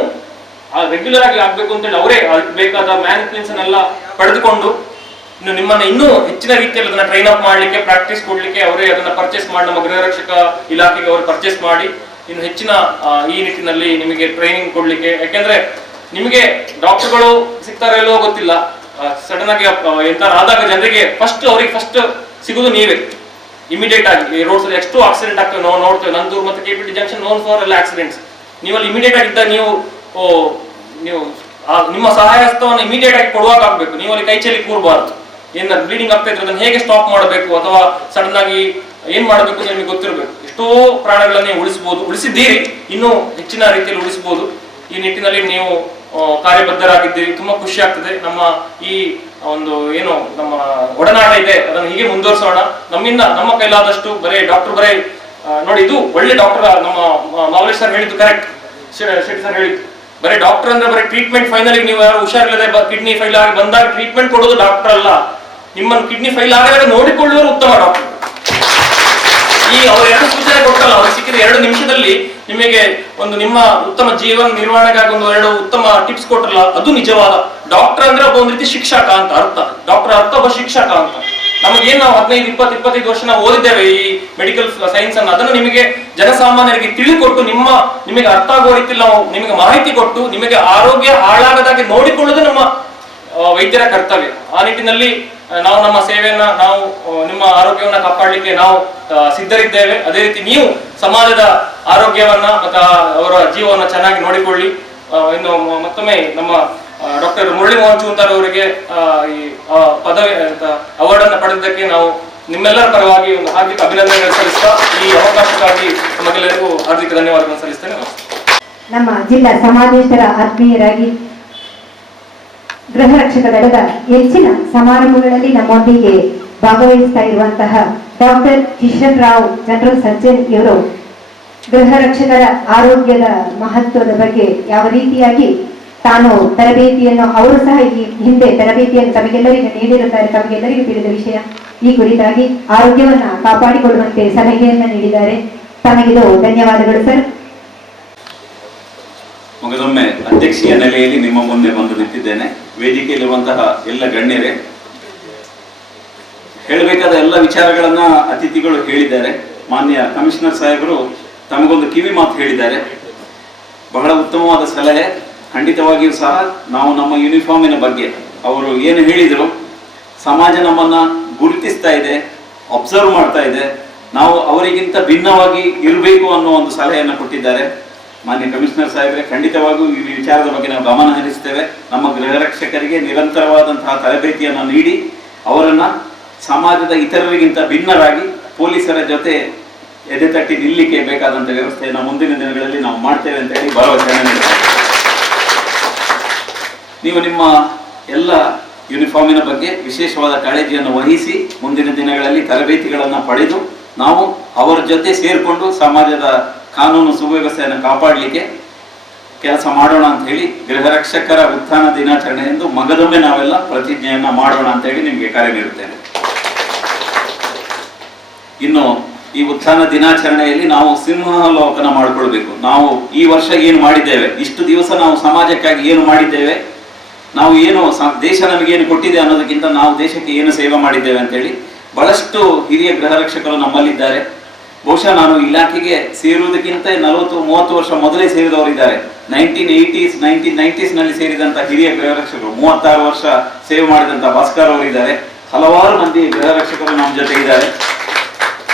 ರೆಗ್ಯುಲರ್ ಆಗಿ ಆಗ್ಬೇಕು ಅಂತೇಳಿ ಅವರೇ ಬೇಕಾದ ಮ್ಯಾನ್ಪ್ಲಿನ್ಸ್ ಎಲ್ಲ ಪಡೆದುಕೊಂಡು ಇನ್ನು ನಿಮ್ಮನ್ನ ಇನ್ನೂ ಹೆಚ್ಚಿನ ರೀತಿಯಲ್ಲಿ ಅದನ್ನ ಟ್ರೈನ್ ಅಪ್ ಮಾಡ್ಲಿಕ್ಕೆ, ಪ್ರಾಕ್ಟೀಸ್ ಕೊಡ್ಲಿಕ್ಕೆ ಅವರೇ ಅದನ್ನ ಪರ್ಚೇಸ್ ಮಾಡಿ ನಮ್ಮ ಗೃಹ ರಕ್ಷಕ ಇಲಾಖೆಗೆ ಅವರು ಪರ್ಚೇಸ್ ಮಾಡಿ ಇನ್ನು ಹೆಚ್ಚಿನ ಈ ನಿಟ್ಟಿನಲ್ಲಿ ನಿಮಗೆ ಟ್ರೈನಿಂಗ್ ಕೊಡ್ಲಿಕ್ಕೆ. ಯಾಕೆಂದ್ರೆ ನಿಮಗೆ ಡಾಕ್ಟರ್ಗಳು ಸಿಗ್ತಾರೋ ಇಲ್ಲವೋ ಗೊತ್ತಿಲ್ಲ. ಸಡನ್ ಆಗಿ ಎಂತಾರು ಆದಾಗ ಜನರಿಗೆ ಫಸ್ಟ್ ಸಿಗುದು ನೀವೇ. ಇಮಿಡಿಯೇಟ್ ಆಗಿ ರೋಡ್ಸ್ ಅಲ್ಲಿ ಎಷ್ಟು ಆಕ್ಸಿಡೆಂಟ್ ಆಗ್ತವೆ ನಾವು ನೋಡ್ತೇವೆ. ನಂದೂರು ಮತ್ತು KPT ಜಂಕ್ಷನ್ ನೋನ್ ಫಾರ್ ಎಲ್ಲ ಆಕ್ಸಿಡೆಂಟ್ಸ್. ನೀವಲ್ಲಿ ಇಮಿಡಿಯೇಟ್ ಆಗಿದ್ದ ನೀವು ನಿಮ್ಮ ಸಹಾಯ ಹಸ್ತವನ್ನು ಇಮಿಡಿಯೇಟ್ ಆಗಿ ಕೊಡುವಾಗ ಆಗ್ಬೇಕು. ನೀವು ಅಲ್ಲಿ ಕೈ ಚೆಲ್ಲಿ ಕೂರಬಾರ್ದು. ಏನಾದ್ರು ಬ್ಲೀಡಿಂಗ್ ಆಗ್ತಾ ಇದ್ರೆ ಅದನ್ನು ಹೇಗೆ ಸ್ಟಾಪ್ ಮಾಡಬೇಕು ಅಥವಾ ಸಡನ್ ಆಗಿ ಏನ್ ಮಾಡಬೇಕು ಅಂತ ನಿಮಗೆ ಗೊತ್ತಿರಬೇಕು. ಎಷ್ಟೋ ಪ್ರಾಣಗಳನ್ನೇ ಉಳಿಸಿದ್ದೀರಿ, ಇನ್ನೂ ಹೆಚ್ಚಿನ ರೀತಿಯಲ್ಲಿ ಉಳಿಸಬಹುದು. ಈ ನಿಟ್ಟಿನಲ್ಲಿ ನೀವು ಕಾರ್ಯಬದ್ಧರಾಗಿದ್ದೀರಿ. ತುಂಬಾ ಖುಷಿ ಆಗ್ತದೆ. ನಮ್ಮ ಈ ಒಂದು ಏನು ನಮ್ಮ ಒಡನಾಟ ಇದೆ ಅದನ್ನು ಹೀಗೆ ಮುಂದುವರಿಸೋಣ. ನಮ್ಮ ಕೈಲಾದಷ್ಟು ಬರೇ ನೋಡಿ, ಇದು ಒಳ್ಳೆ ಡಾಕ್ಟರ್. ನಮ್ಮ ಮಾವಲೇಶ್ ಸರ್ ಹೇಳಿದ್ದು ಕರೆಕ್ಟ್, ಶೆಟ್ಟಿ ಸರ್ ಹೇಳಿದ್ದು. ಬರೀ ಡಾಕ್ಟರ್ ಅಂದ್ರೆ ಬರೀ ಟ್ರೀಟ್ಮೆಂಟ್ ಫೈನಲ್ ನೀವು ಯಾರು ಹುಷಾರಿಲ್ಲದೆ ಕಿಡ್ನಿ ಫೈಲ್ ಆಗಿ ಬಂದಾಗ ಟ್ರೀಟ್ಮೆಂಟ್ ಕೊಡೋದು ಡಾಕ್ಟರ್ ಅಲ್ಲ. ನಿಮ್ಮನ್ನು ಕಿಡ್ನಿ ಫೈಲ್ ಆಗದಾಗ ನೋಡಿಕೊಳ್ಳುವವರು ಉತ್ತಮ ಡಾಕ್ಟರ್. ಅವರು 2 ಸೂಚನೆ ಕೊಟ್ಟಲ್ಲ, ಅವ್ರಿಗೆ ಸಿಕ್ಕಿದ 2 ನಿಮಿಷದಲ್ಲಿ ನಿಮಗೆ ಒಂದು ನಿಮ್ಮ ಉತ್ತಮ ಜೀವನ ನಿರ್ವಹಣೆಗಾಗಿ ಒಂದು 2 ಉತ್ತಮ ಟಿಪ್ಸ್ ಕೊಟ್ಟರಲ್ಲ, ಅದು ನಿಜವಾದ ಡಾಕ್ಟರ್ ಅಂದ್ರೆ ಒಂದು ರೀತಿ ಶಿಕ್ಷಕ ಅಂತ ಅರ್ಥ. ಡಾಕ್ಟರ್ ಅರ್ಥ ಒಬ್ಬ ಶಿಕ್ಷಕ ಅಂತ. ನಮಗೇನು ನಾವು 15-20-25 ವರ್ಷ ನಾವು ಓದಿದ್ದೇವೆ ಈ ಮೆಡಿಕಲ್ ಸೈನ್ಸ್ ಅನ್ನು, ಅದನ್ನು ನಿಮಗೆ ಜನಸಾಮಾನ್ಯರಿಗೆ ತಿಳಿಕೊಟ್ಟು ನಿಮಗೆ ಅರ್ಥ ಆಗೋ ರೀತಿಯಲ್ಲಿ ನಾವು ನಿಮಗೆ ಮಾಹಿತಿ ಕೊಟ್ಟು ನಿಮಗೆ ಆರೋಗ್ಯ ಹಾಳಾಗದಾಗೆ ನೋಡಿಕೊಳ್ಳುವುದು ನಮ್ಮ ವೈದ್ಯರ ಕರ್ತವ್ಯ. ಆ ನಿಟ್ಟಿನಲ್ಲಿ ನಾವು ನಮ್ಮ ಸೇವೆಯನ್ನ ನಾವು ನಿಮ್ಮ ಆರೋಗ್ಯವನ್ನ ಕಾಪಾಡಲಿಕ್ಕೆ ನಾವು ಸಿದ್ಧರಿದ್ದೇವೆ. ಅದೇ ರೀತಿ ನೀವು ಸಮಾಜದ ಆರೋಗ್ಯವನ್ನ ಮತ್ತು ಅವರ ಜೀವವನ್ನ ಚೆನ್ನಾಗಿ ನೋಡಿಕೊಳ್ಳಿ. ಇನ್ನು ಮತ್ತೊಮ್ಮೆ ನಮ್ಮ ಡಾಕ್ಟರ್ ಮುರಳಿ ಮೋಹನ್ ಚೂಂತಾರ್ ಅವರಿಗೆ ಈ ಪದವಿ ಅವಾರ್ಡ್ ಅನ್ನು ಪಡೆದಕ್ಕೆ ನಾವು ನಿಮ್ಮೆಲ್ಲರ ಪರವಾಗಿ ಒಂದು ಹಾರ್ದಿಕ ಅಭಿನಂದನೆಗಳು ಸಲ್ಲಿಸ್ತಾ ಈ ಅವಕಾಶಕ್ಕಾಗಿ ನಮಗೆಲ್ಲರಿಗೂ ಹಾರ್ದಿಕ ಧನ್ಯವಾದಗಳನ್ನು ಸಲ್ಲಿಸ್ತೇನೆ. ನಮ್ಮ ಜಿಲ್ಲಾ ಸಮಾಜೇತರ ಆತ್ಮೀಯರಾಗಿ ಗೃಹ ರಕ್ಷಕ ದಳದ ಹೆಚ್ಚಿನ ಸಮಾರಂಭಗಳಲ್ಲಿ ನಮ್ಮೊಂದಿಗೆ ಭಾಗವಹಿಸ್ತಾ ಇರುವಂತಹ doctor Kishan Rao, general surgeon ಇವರು ಗೃಹ ರಕ್ಷಕರ ಆರೋಗ್ಯದ ಮಹತ್ವದ ಬಗ್ಗೆ ಯಾವ ರೀತಿಯಾಗಿ ತಾನು ತರಬೇತಿಯನ್ನು, ಅವರು ಸಹ ಈ ಹಿಂದೆ ತರಬೇತಿಯನ್ನು ತಮಗೆಲ್ಲರಿಗೂ ನೀಡಿರುತ್ತಾರೆ. ತಮಗೆಲ್ಲರಿಗೂ ತಿಳಿದ ವಿಷಯ. ಈ ಕುರಿತಾಗಿ ಆರೋಗ್ಯವನ್ನ ಕಾಪಾಡಿಕೊಳ್ಳುವಂತೆ ಸಲಹೆಯನ್ನ ನೀಡಿದ್ದಾರೆ. ತಮಗಿದು ಧನ್ಯವಾದಗಳು ಸರ್. ಮಗದೊಮ್ಮೆ ಅಧ್ಯಕ್ಷೀಯ ನೆಲೆಯಲ್ಲಿ ನಿಮ್ಮ ಮುಂದೆ ಬಂದು ನಿಂತಿದ್ದೇನೆ. ವೇದಿಕೆಯಲ್ಲಿರುವಂತಹ ಎಲ್ಲ ಗಣ್ಯರೇ, ಹೇಳಬೇಕಾದ ಎಲ್ಲ ವಿಚಾರಗಳನ್ನ ಅತಿಥಿಗಳು ಹೇಳಿದ್ದಾರೆ. ಮಾನ್ಯ ಕಮಿಷನರ್ ಸಾಹೇಬರು ತಮಗೊಂದು ಕಿವಿ ಮಾತು ಹೇಳಿದ್ದಾರೆ. ಬಹಳ ಉತ್ತಮವಾದ ಸಲಹೆ. ಖಂಡಿತವಾಗಿಯೂ ಸಹ ನಾವು ನಮ್ಮ ಯೂನಿಫಾರ್ಮಿನ ಬಗ್ಗೆ ಅವರು ಏನು ಹೇಳಿದರು, ಸಮಾಜ ನಮ್ಮನ್ನು ಗುರುತಿಸ್ತಾ ಇದೆ, ಅಬ್ಸರ್ವ್ ಮಾಡ್ತಾ ಇದೆ, ನಾವು ಅವರಿಗಿಂತ ಭಿನ್ನವಾಗಿ ಇರಬೇಕು ಅನ್ನೋ ಒಂದು ಸಲಹೆಯನ್ನು ಕೊಟ್ಟಿದ್ದಾರೆ. ಮಾನ್ಯ ಕಮಿಷನರ್ ಸಾಹೇಬ್ರೆ, ಖಂಡಿತವಾಗಿಯೂ ಈ ವಿಚಾರದ ಬಗ್ಗೆ ನಾವು ಗಮನ ಹರಿಸ್ತೇವೆ. ನಮ್ಮ ಗೃಹ ರಕ್ಷಕರಿಗೆ ನಿರಂತರವಾದಂತಹ ತರಬೇತಿಯನ್ನು ನೀಡಿ ಅವರನ್ನು ಸಮಾಜದ ಇತರರಿಗಿಂತ ಭಿನ್ನರಾಗಿ ಪೊಲೀಸರ ಜೊತೆ ಎದೆತಟ್ಟಿ ನಿಲ್ಲಿಕ್ಕೆ ಬೇಕಾದಂಥ ವ್ಯವಸ್ಥೆಯನ್ನು ಮುಂದಿನ ದಿನಗಳಲ್ಲಿ ನಾವು ಮಾಡ್ತೇವೆ ಅಂತ ಹೇಳಿ ಭರವಸೆಯನ್ನು ನೀಡ್ತೇವೆ. ನೀವು ನಿಮ್ಮ ಎಲ್ಲ ಯೂನಿಫಾರ್ಮಿನ ಬಗ್ಗೆ ವಿಶೇಷವಾದ ಕಾಳಜಿಯನ್ನು ವಹಿಸಿ ಮುಂದಿನ ದಿನಗಳಲ್ಲಿ ತರಬೇತಿಗಳನ್ನು ಪಡೆದು ನಾವು ಅವರ ಜೊತೆ ಸೇರಿಕೊಂಡು ಸಮಾಜದ ಕಾನೂನು ಸುವ್ಯವಸ್ಥೆಯನ್ನು ಕಾಪಾಡಲಿಕ್ಕೆ ಕೆಲಸ ಮಾಡೋಣ ಅಂತ ಹೇಳಿ ಗೃಹ ರಕ್ಷಕರ ಉತ್ಥಾನ ದಿನಾಚರಣೆ ಎಂದು ಮಗದೊಮ್ಮೆ ನಾವೆಲ್ಲ ಪ್ರತಿಜ್ಞೆಯನ್ನ ಮಾಡೋಣ ಅಂತ ಹೇಳಿ ನಿಮಗೆ ಕರೆ ನೀಡುತ್ತೇನೆ. ಇನ್ನು ಈ ಉತ್ಥಾನ ದಿನಾಚರಣೆಯಲ್ಲಿ ನಾವು ಸಿಂಹಾವಲೋಕನ ಮಾಡಿಕೊಳ್ಬೇಕು. ನಾವು ಈ ವರ್ಷ ಏನು ಮಾಡಿದ್ದೇವೆ, ಇಷ್ಟು ದಿವಸ ನಾವು ಸಮಾಜಕ್ಕಾಗಿ ಏನು ಮಾಡಿದ್ದೇವೆ, ನಾವು ಏನು ದೇಶ ನಮಗೇನು ಕೊಟ್ಟಿದೆ ಅನ್ನೋದಕ್ಕಿಂತ ನಾವು ದೇಶಕ್ಕೆ ಏನು ಸೇವೆ ಮಾಡಿದ್ದೇವೆ ಅಂತೇಳಿ ಬಹಳಷ್ಟು ಹಿರಿಯ ಗೃಹ ರಕ್ಷಕರು ನಮ್ಮಲ್ಲಿದ್ದಾರೆ. ಬಹುಶಃ ನಾನು ಇಲಾಖೆಗೆ ಸೇರುವುದಕ್ಕಿಂತ 40-30 ವರ್ಷ ಮೊದಲೇ ಸೇರಿದವರಿದ್ದಾರೆ. 1980s ನಲ್ಲಿ ಸೇರಿದಂತ ಹಿರಿಯ ಗೃಹ ರಕ್ಷಕರು 36 ವರ್ಷ ಸೇವೆ ಮಾಡಿದಂತ ಭಾಸ್ಕರ್ ಅವರಿದ್ದಾರೆ. ಹಲವಾರು ಮಂದಿ ಗೃಹ ರಕ್ಷಕರು ನಮ್ಮ ಜೊತೆ ಇದ್ದಾರೆ.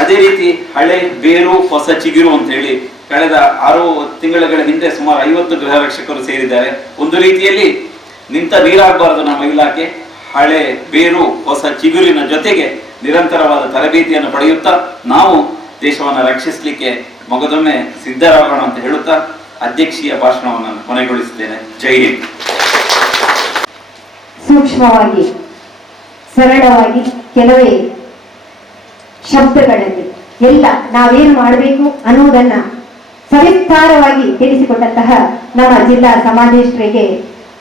ಅದೇ ರೀತಿ ಹಳೆ ಬೇರು ಹೊಸ ಚಿಗುರು ಅಂತ ಹೇಳಿ ಕಳೆದ 6 ತಿಂಗಳ ಹಿಂದೆ ಸುಮಾರು 50 ಗೃಹ ರಕ್ಷಕರು ಸೇರಿದ್ದಾರೆ. ಒಂದು ರೀತಿಯಲ್ಲಿ ನಿಂತ ನೀರಾಗಬಾರದು ನಮ್ಮ ಇಲಾಖೆ. ಹಳೆ ಬೇರು ಹೊಸ ಚಿಗುರಿನ ಜೊತೆಗೆ ನಿರಂತರವಾದ ತರಬೇತಿಯನ್ನು ಪಡೆಯುತ್ತಾ ನಾವು ದೇಶವನ್ನು ರಕ್ಷಿಸಲಿಕ್ಕೆ ಮಗದೊಮ್ಮೆ ಸಿದ್ಧರಾಗೋಣ ಅಂತ ಹೇಳುತ್ತಾ ಅಧ್ಯಕ್ಷೀಯ ಭಾಷಣವನ್ನು ಕೊನೆಗೊಳಿಸುತ್ತೇನೆ. ಜೈ ಹಿಂದ್. ಸೂಕ್ಷ್ಮವಾಗಿ ಸರಳವಾಗಿ ಕೆಲವೇ ಶಬ್ದಗಳಲ್ಲಿ ಎಲ್ಲ ನಾವೇನು ಮಾಡಬೇಕು ಅನ್ನುವುದನ್ನ ಸವಿಸ್ತಾರವಾಗಿ ತಿಳಿಸಿಕೊಟ್ಟಂತಹ ನಮ್ಮ ಜಿಲ್ಲಾ ಸಮಾಜೇಶ್ವರಿಗೆ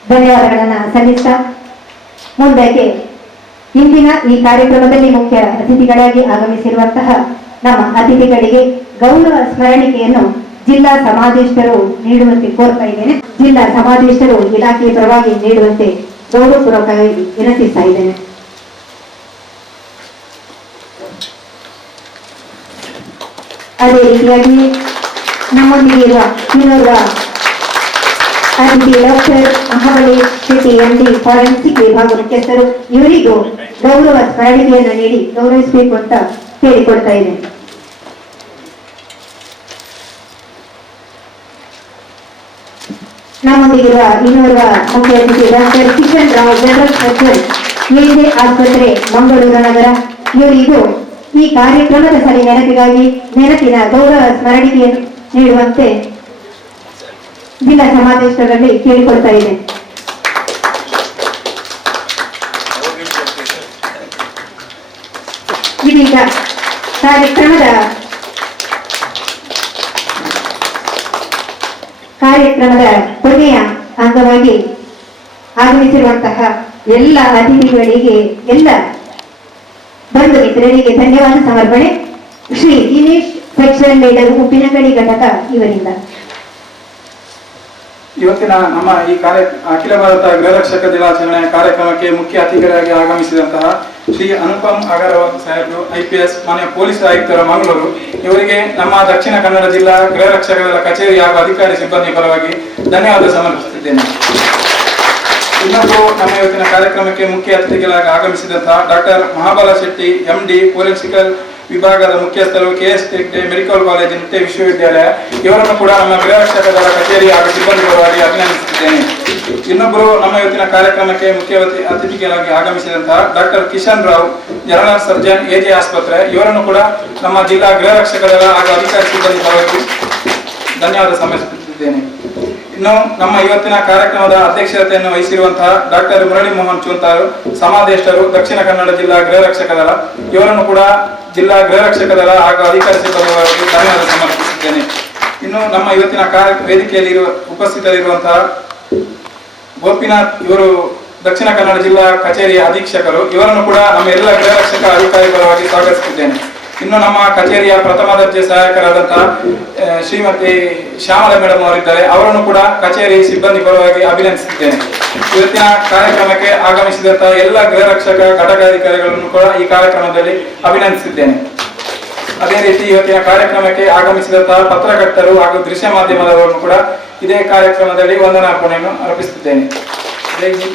ಧನ್ಯವಾದಗಳನ್ನು ಸಲ್ಲಿಸ್ತಾ ಮುಂದಕ್ಕೆ ಇಂದಿನ ಈ ಕಾರ್ಯಕ್ರಮದಲ್ಲಿ ಮುಖ್ಯ ಅತಿಥಿಗಳಾಗಿ ಆಗಮಿಸಿರುವಂತಹ ನಮ್ಮ ಅತಿಥಿಗಳಿಗೆ ಗೌರವ ಸ್ಮರಣಿಕೆಯನ್ನು ಜಿಲ್ಲಾ ಸಮಾಜೇಷ್ಟರು ನೀಡುವಂತೆ ಕೋರ್ತಾ ಇದ್ದೇನೆ. ಜಿಲ್ಲಾ ಸಮಾಜೇಷ್ಟರು ಇಲಾಖೆಯ ಪರವಾಗಿ ನೀಡುವಂತೆ ಗೌರವಪೂರ್ವಕವಾಗಿ ವಿನಂತಿಸ್ತಾ ಇದ್ದೇನೆ. ಅದೇ ರೀತಿಯಾಗಿ ನಮ್ಮೊಂದಿಗೆ ಇರುವ ಇನ್ನೋರ್ವ ಅತಿಥಿ ಡಾಕ್ಟರ್ ಮಹಾಬಲಿ ಶೆಟ್ಟಿ MD ಫಾರೆನ್ಸಿಕ್ ವಿಭಾಗ ಮುಖ್ಯಸ್ಥರು, ಇವರಿಗೂ ಗೌರವ ಸ್ಮರಣಿಕೆಯನ್ನು ನೀಡಿ ಗೌರವಿಸಬೇಕು ಅಂತ ಕೇಳಿಕೊಡ್ತಾ ಇದ್ದೇನೆ. ನಮ್ಮೊಂದಿಗಿರುವ ಇನ್ನೋರ್ವ ಮುಖ್ಯ ಅತಿಥಿ doctor Kishan Rao, general surgeon, AJ ಆಸ್ಪತ್ರೆ, ಮಂಗಳೂರು ನಗರ. ಇವರಿಗೂ ಈ ಕಾರ್ಯಕ್ರಮದ ಸರಿ ನೆನಪಿನ ಗೌರವ ಸ್ಮರಣಿಕೆಯನ್ನು ನೀಡುವಂತೆ ಜಿಲ್ಲಾ ಸಮಾಜೇಶ್ವರಲ್ಲಿ ಕೇಳಿಕೊಳ್ತಾ ಇದೆ. ಇದೀಗ ಕಾರ್ಯಕ್ರಮದ ಕೊನೆಯ ಅಂಗವಾಗಿ ಆಗಮಿಸಿರುವಂತಹ ಎಲ್ಲ ಅತಿಥಿಗಳಿಗೆ, ಎಲ್ಲ ಬಂಧು ಮಿತ್ರರಿಗೆ ಧನ್ಯವಾದ ಸಮರ್ಪಣೆ. ಶ್ರೀ ದಿನೇಶ್ ಸೆಕ್ಷನ್ ಲೀಡರ್ ಉಪ್ಪಿನಗಡಿ ಘಟಕ ಇವರಿಂದ. ಇವತ್ತಿನ ನಮ್ಮ ಈ ಅಖಿಲ ಭಾರತ ಗೃಹ ರಕ್ಷಕ ದಿನಾಚರಣೆ ಕಾರ್ಯಕ್ರಮಕ್ಕೆ ಮುಖ್ಯ ಅತಿಥಿಗಳಾಗಿ ಆಗಮಿಸಿದಂತಹ ಶ್ರೀ ಅನುಪಮ್ ಅಗರ್ವಾಲ್ ಸಾಹೇಬರು, IPS, ಮಾನ್ಯ ಪೊಲೀಸ್ ಆಯುಕ್ತರ, ಮಂಗಳೂರು, ಇವರಿಗೆ ನಮ್ಮ ದಕ್ಷಿಣ ಕನ್ನಡ ಜಿಲ್ಲಾ ಗೃಹ ರಕ್ಷಕರ ಕಚೇರಿ ಹಾಗೂ ಅಧಿಕಾರಿ ಸಿಬ್ಬಂದಿ ಪರವಾಗಿ ಧನ್ಯವಾದ ಸಮರ್ಪಿಸುತ್ತಿದ್ದೇನೆ. ಇನ್ನೊಂದು ನಮ್ಮ ಇವತ್ತಿನ ಕಾರ್ಯಕ್ರಮಕ್ಕೆ ಮುಖ್ಯ ಅತಿಥಿಗಳಾಗಿ ಆಗಮಿಸಿದಂತಹ ಡಾಕ್ಟರ್ ಮಹಾಬಲ ಶೆಟ್ಟಿ MD ಫೋರೆನ್ಸಿಕಲ್ ವಿಭಾಗದ ಮುಖ್ಯಸ್ಥರು, KS ಮೆಡಿಕಲ್ ಕಾಲೇಜ್ ನಿತ್ಯ ವಿಶ್ವವಿದ್ಯಾಲಯ, ಇವರನ್ನು ಕೂಡ ನಮ್ಮ ಗೃಹ ರಕ್ಷಕ ದಳ ಕಚೇರಿ ಹಾಗೂ ಸಿಬ್ಬಂದಿ ಪರವಾಗಿ ಅಭಿನಂದಿಸುತ್ತಿದ್ದೇನೆ. ಇನ್ನೊಬ್ಬರು ನಮ್ಮ ಇವತ್ತಿನ ಕಾರ್ಯಕ್ರಮಕ್ಕೆ ಮುಖ್ಯ ಅತಿಥಿಗಳಾಗಿ ಆಗಮಿಸಿದಂತಹ doctor Kishan Rao, general surgeon, AJ ಆಸ್ಪತ್ರೆ, ಇವರನ್ನು ಕೂಡ ನಮ್ಮ ಜಿಲ್ಲಾ ಗೃಹ ರಕ್ಷಕ ದಳ ಹಾಗೂ ಅಧಿಕಾರಿ ಸಿಬ್ಬಂದಿ ಪರವಾಗಿ ಧನ್ಯವಾದ ಸಮರ್ಪಿಸುತ್ತಿದ್ದೇನೆ. ಇನ್ನು ನಮ್ಮ ಇವತ್ತಿನ ಕಾರ್ಯಕ್ರಮದ ಅಧ್ಯಕ್ಷತೆಯನ್ನು ವಹಿಸಿರುವಂತಹ ಡಾಕ್ಟರ್ ಮುರಳಿ ಮೋಹನ್ ಚೂಂತಾರು, ಸಮಾದೇಷ್ಟರು, ದಕ್ಷಿಣ ಕನ್ನಡ ಜಿಲ್ಲಾ ಗೃಹ ರಕ್ಷಕ ದಳ, ಇವರನ್ನು ಕೂಡ ಜಿಲ್ಲಾ ಗೃಹ ರಕ್ಷಕ ದಳ ಹಾಗೂ ಅಧಿಕಾರಿ ಸಿಬ್ಬಂದಿ ಧನ್ಯವಾದ ಸಮರ್ಪಿಸುತ್ತೇನೆ. ಇನ್ನು ನಮ್ಮ ಇವತ್ತಿನ ವೇದಿಕೆಯಲ್ಲಿ ಉಪಸ್ಥಿತರಿರುವಂತಹ ಗೋಪಿನಾಥ್, ಇವರು ದಕ್ಷಿಣ ಕನ್ನಡ ಜಿಲ್ಲಾ ಕಚೇರಿಯ ಅಧೀಕ್ಷಕರು, ಇವರನ್ನು ಕೂಡ ನಮ್ಮ ಎಲ್ಲ ಗೃಹ ರಕ್ಷಕ ಅಧಿಕಾರಿ ಪರವಾಗಿ ಸ್ವಾಗತಿಸುತ್ತೇನೆ. ಇನ್ನು ನಮ್ಮ ಕಚೇರಿಯ ಪ್ರಥಮ ದರ್ಜೆ ಸಹಾಯಕರಾದಂತಹ ಶ್ರೀಮತಿ ಶ್ಯಾಮಲ ಮೇಡಮ್ ಅವರಿದ್ದಾರೆ, ಅವರನ್ನು ಕೂಡ ಕಚೇರಿ ಸಿಬ್ಬಂದಿ ಪರವಾಗಿ ಅಭಿನಂದಿಸುತ್ತೇನೆ. ಇವತ್ತಿನ ಕಾರ್ಯಕ್ರಮಕ್ಕೆ ಆಗಮಿಸಿದಂತಹ ಎಲ್ಲ ಗೃಹ ರಕ್ಷಕ ಘಟಕಾಧಿಕಾರಿಗಳನ್ನು ಕೂಡ ಈ ಕಾರ್ಯಕ್ರಮದಲ್ಲಿ ಅಭಿನಂದಿಸಿದ್ದೇನೆ. ಅದೇ ರೀತಿ ಇವತ್ತಿನ ಕಾರ್ಯಕ್ರಮಕ್ಕೆ ಆಗಮಿಸಿದಂತಹ ಪತ್ರಕರ್ತರು ಹಾಗೂ ದೃಶ್ಯ ಮಾಧ್ಯಮದವರನ್ನು ಕೂಡ ಇದೇ ಕಾರ್ಯಕ್ರಮದಲ್ಲಿ ವಂದನಾರ್ಪಣೆಯನ್ನು ಅರ್ಪಿಸುತ್ತೇನೆ. ಜೈ ಹಿಂದ್.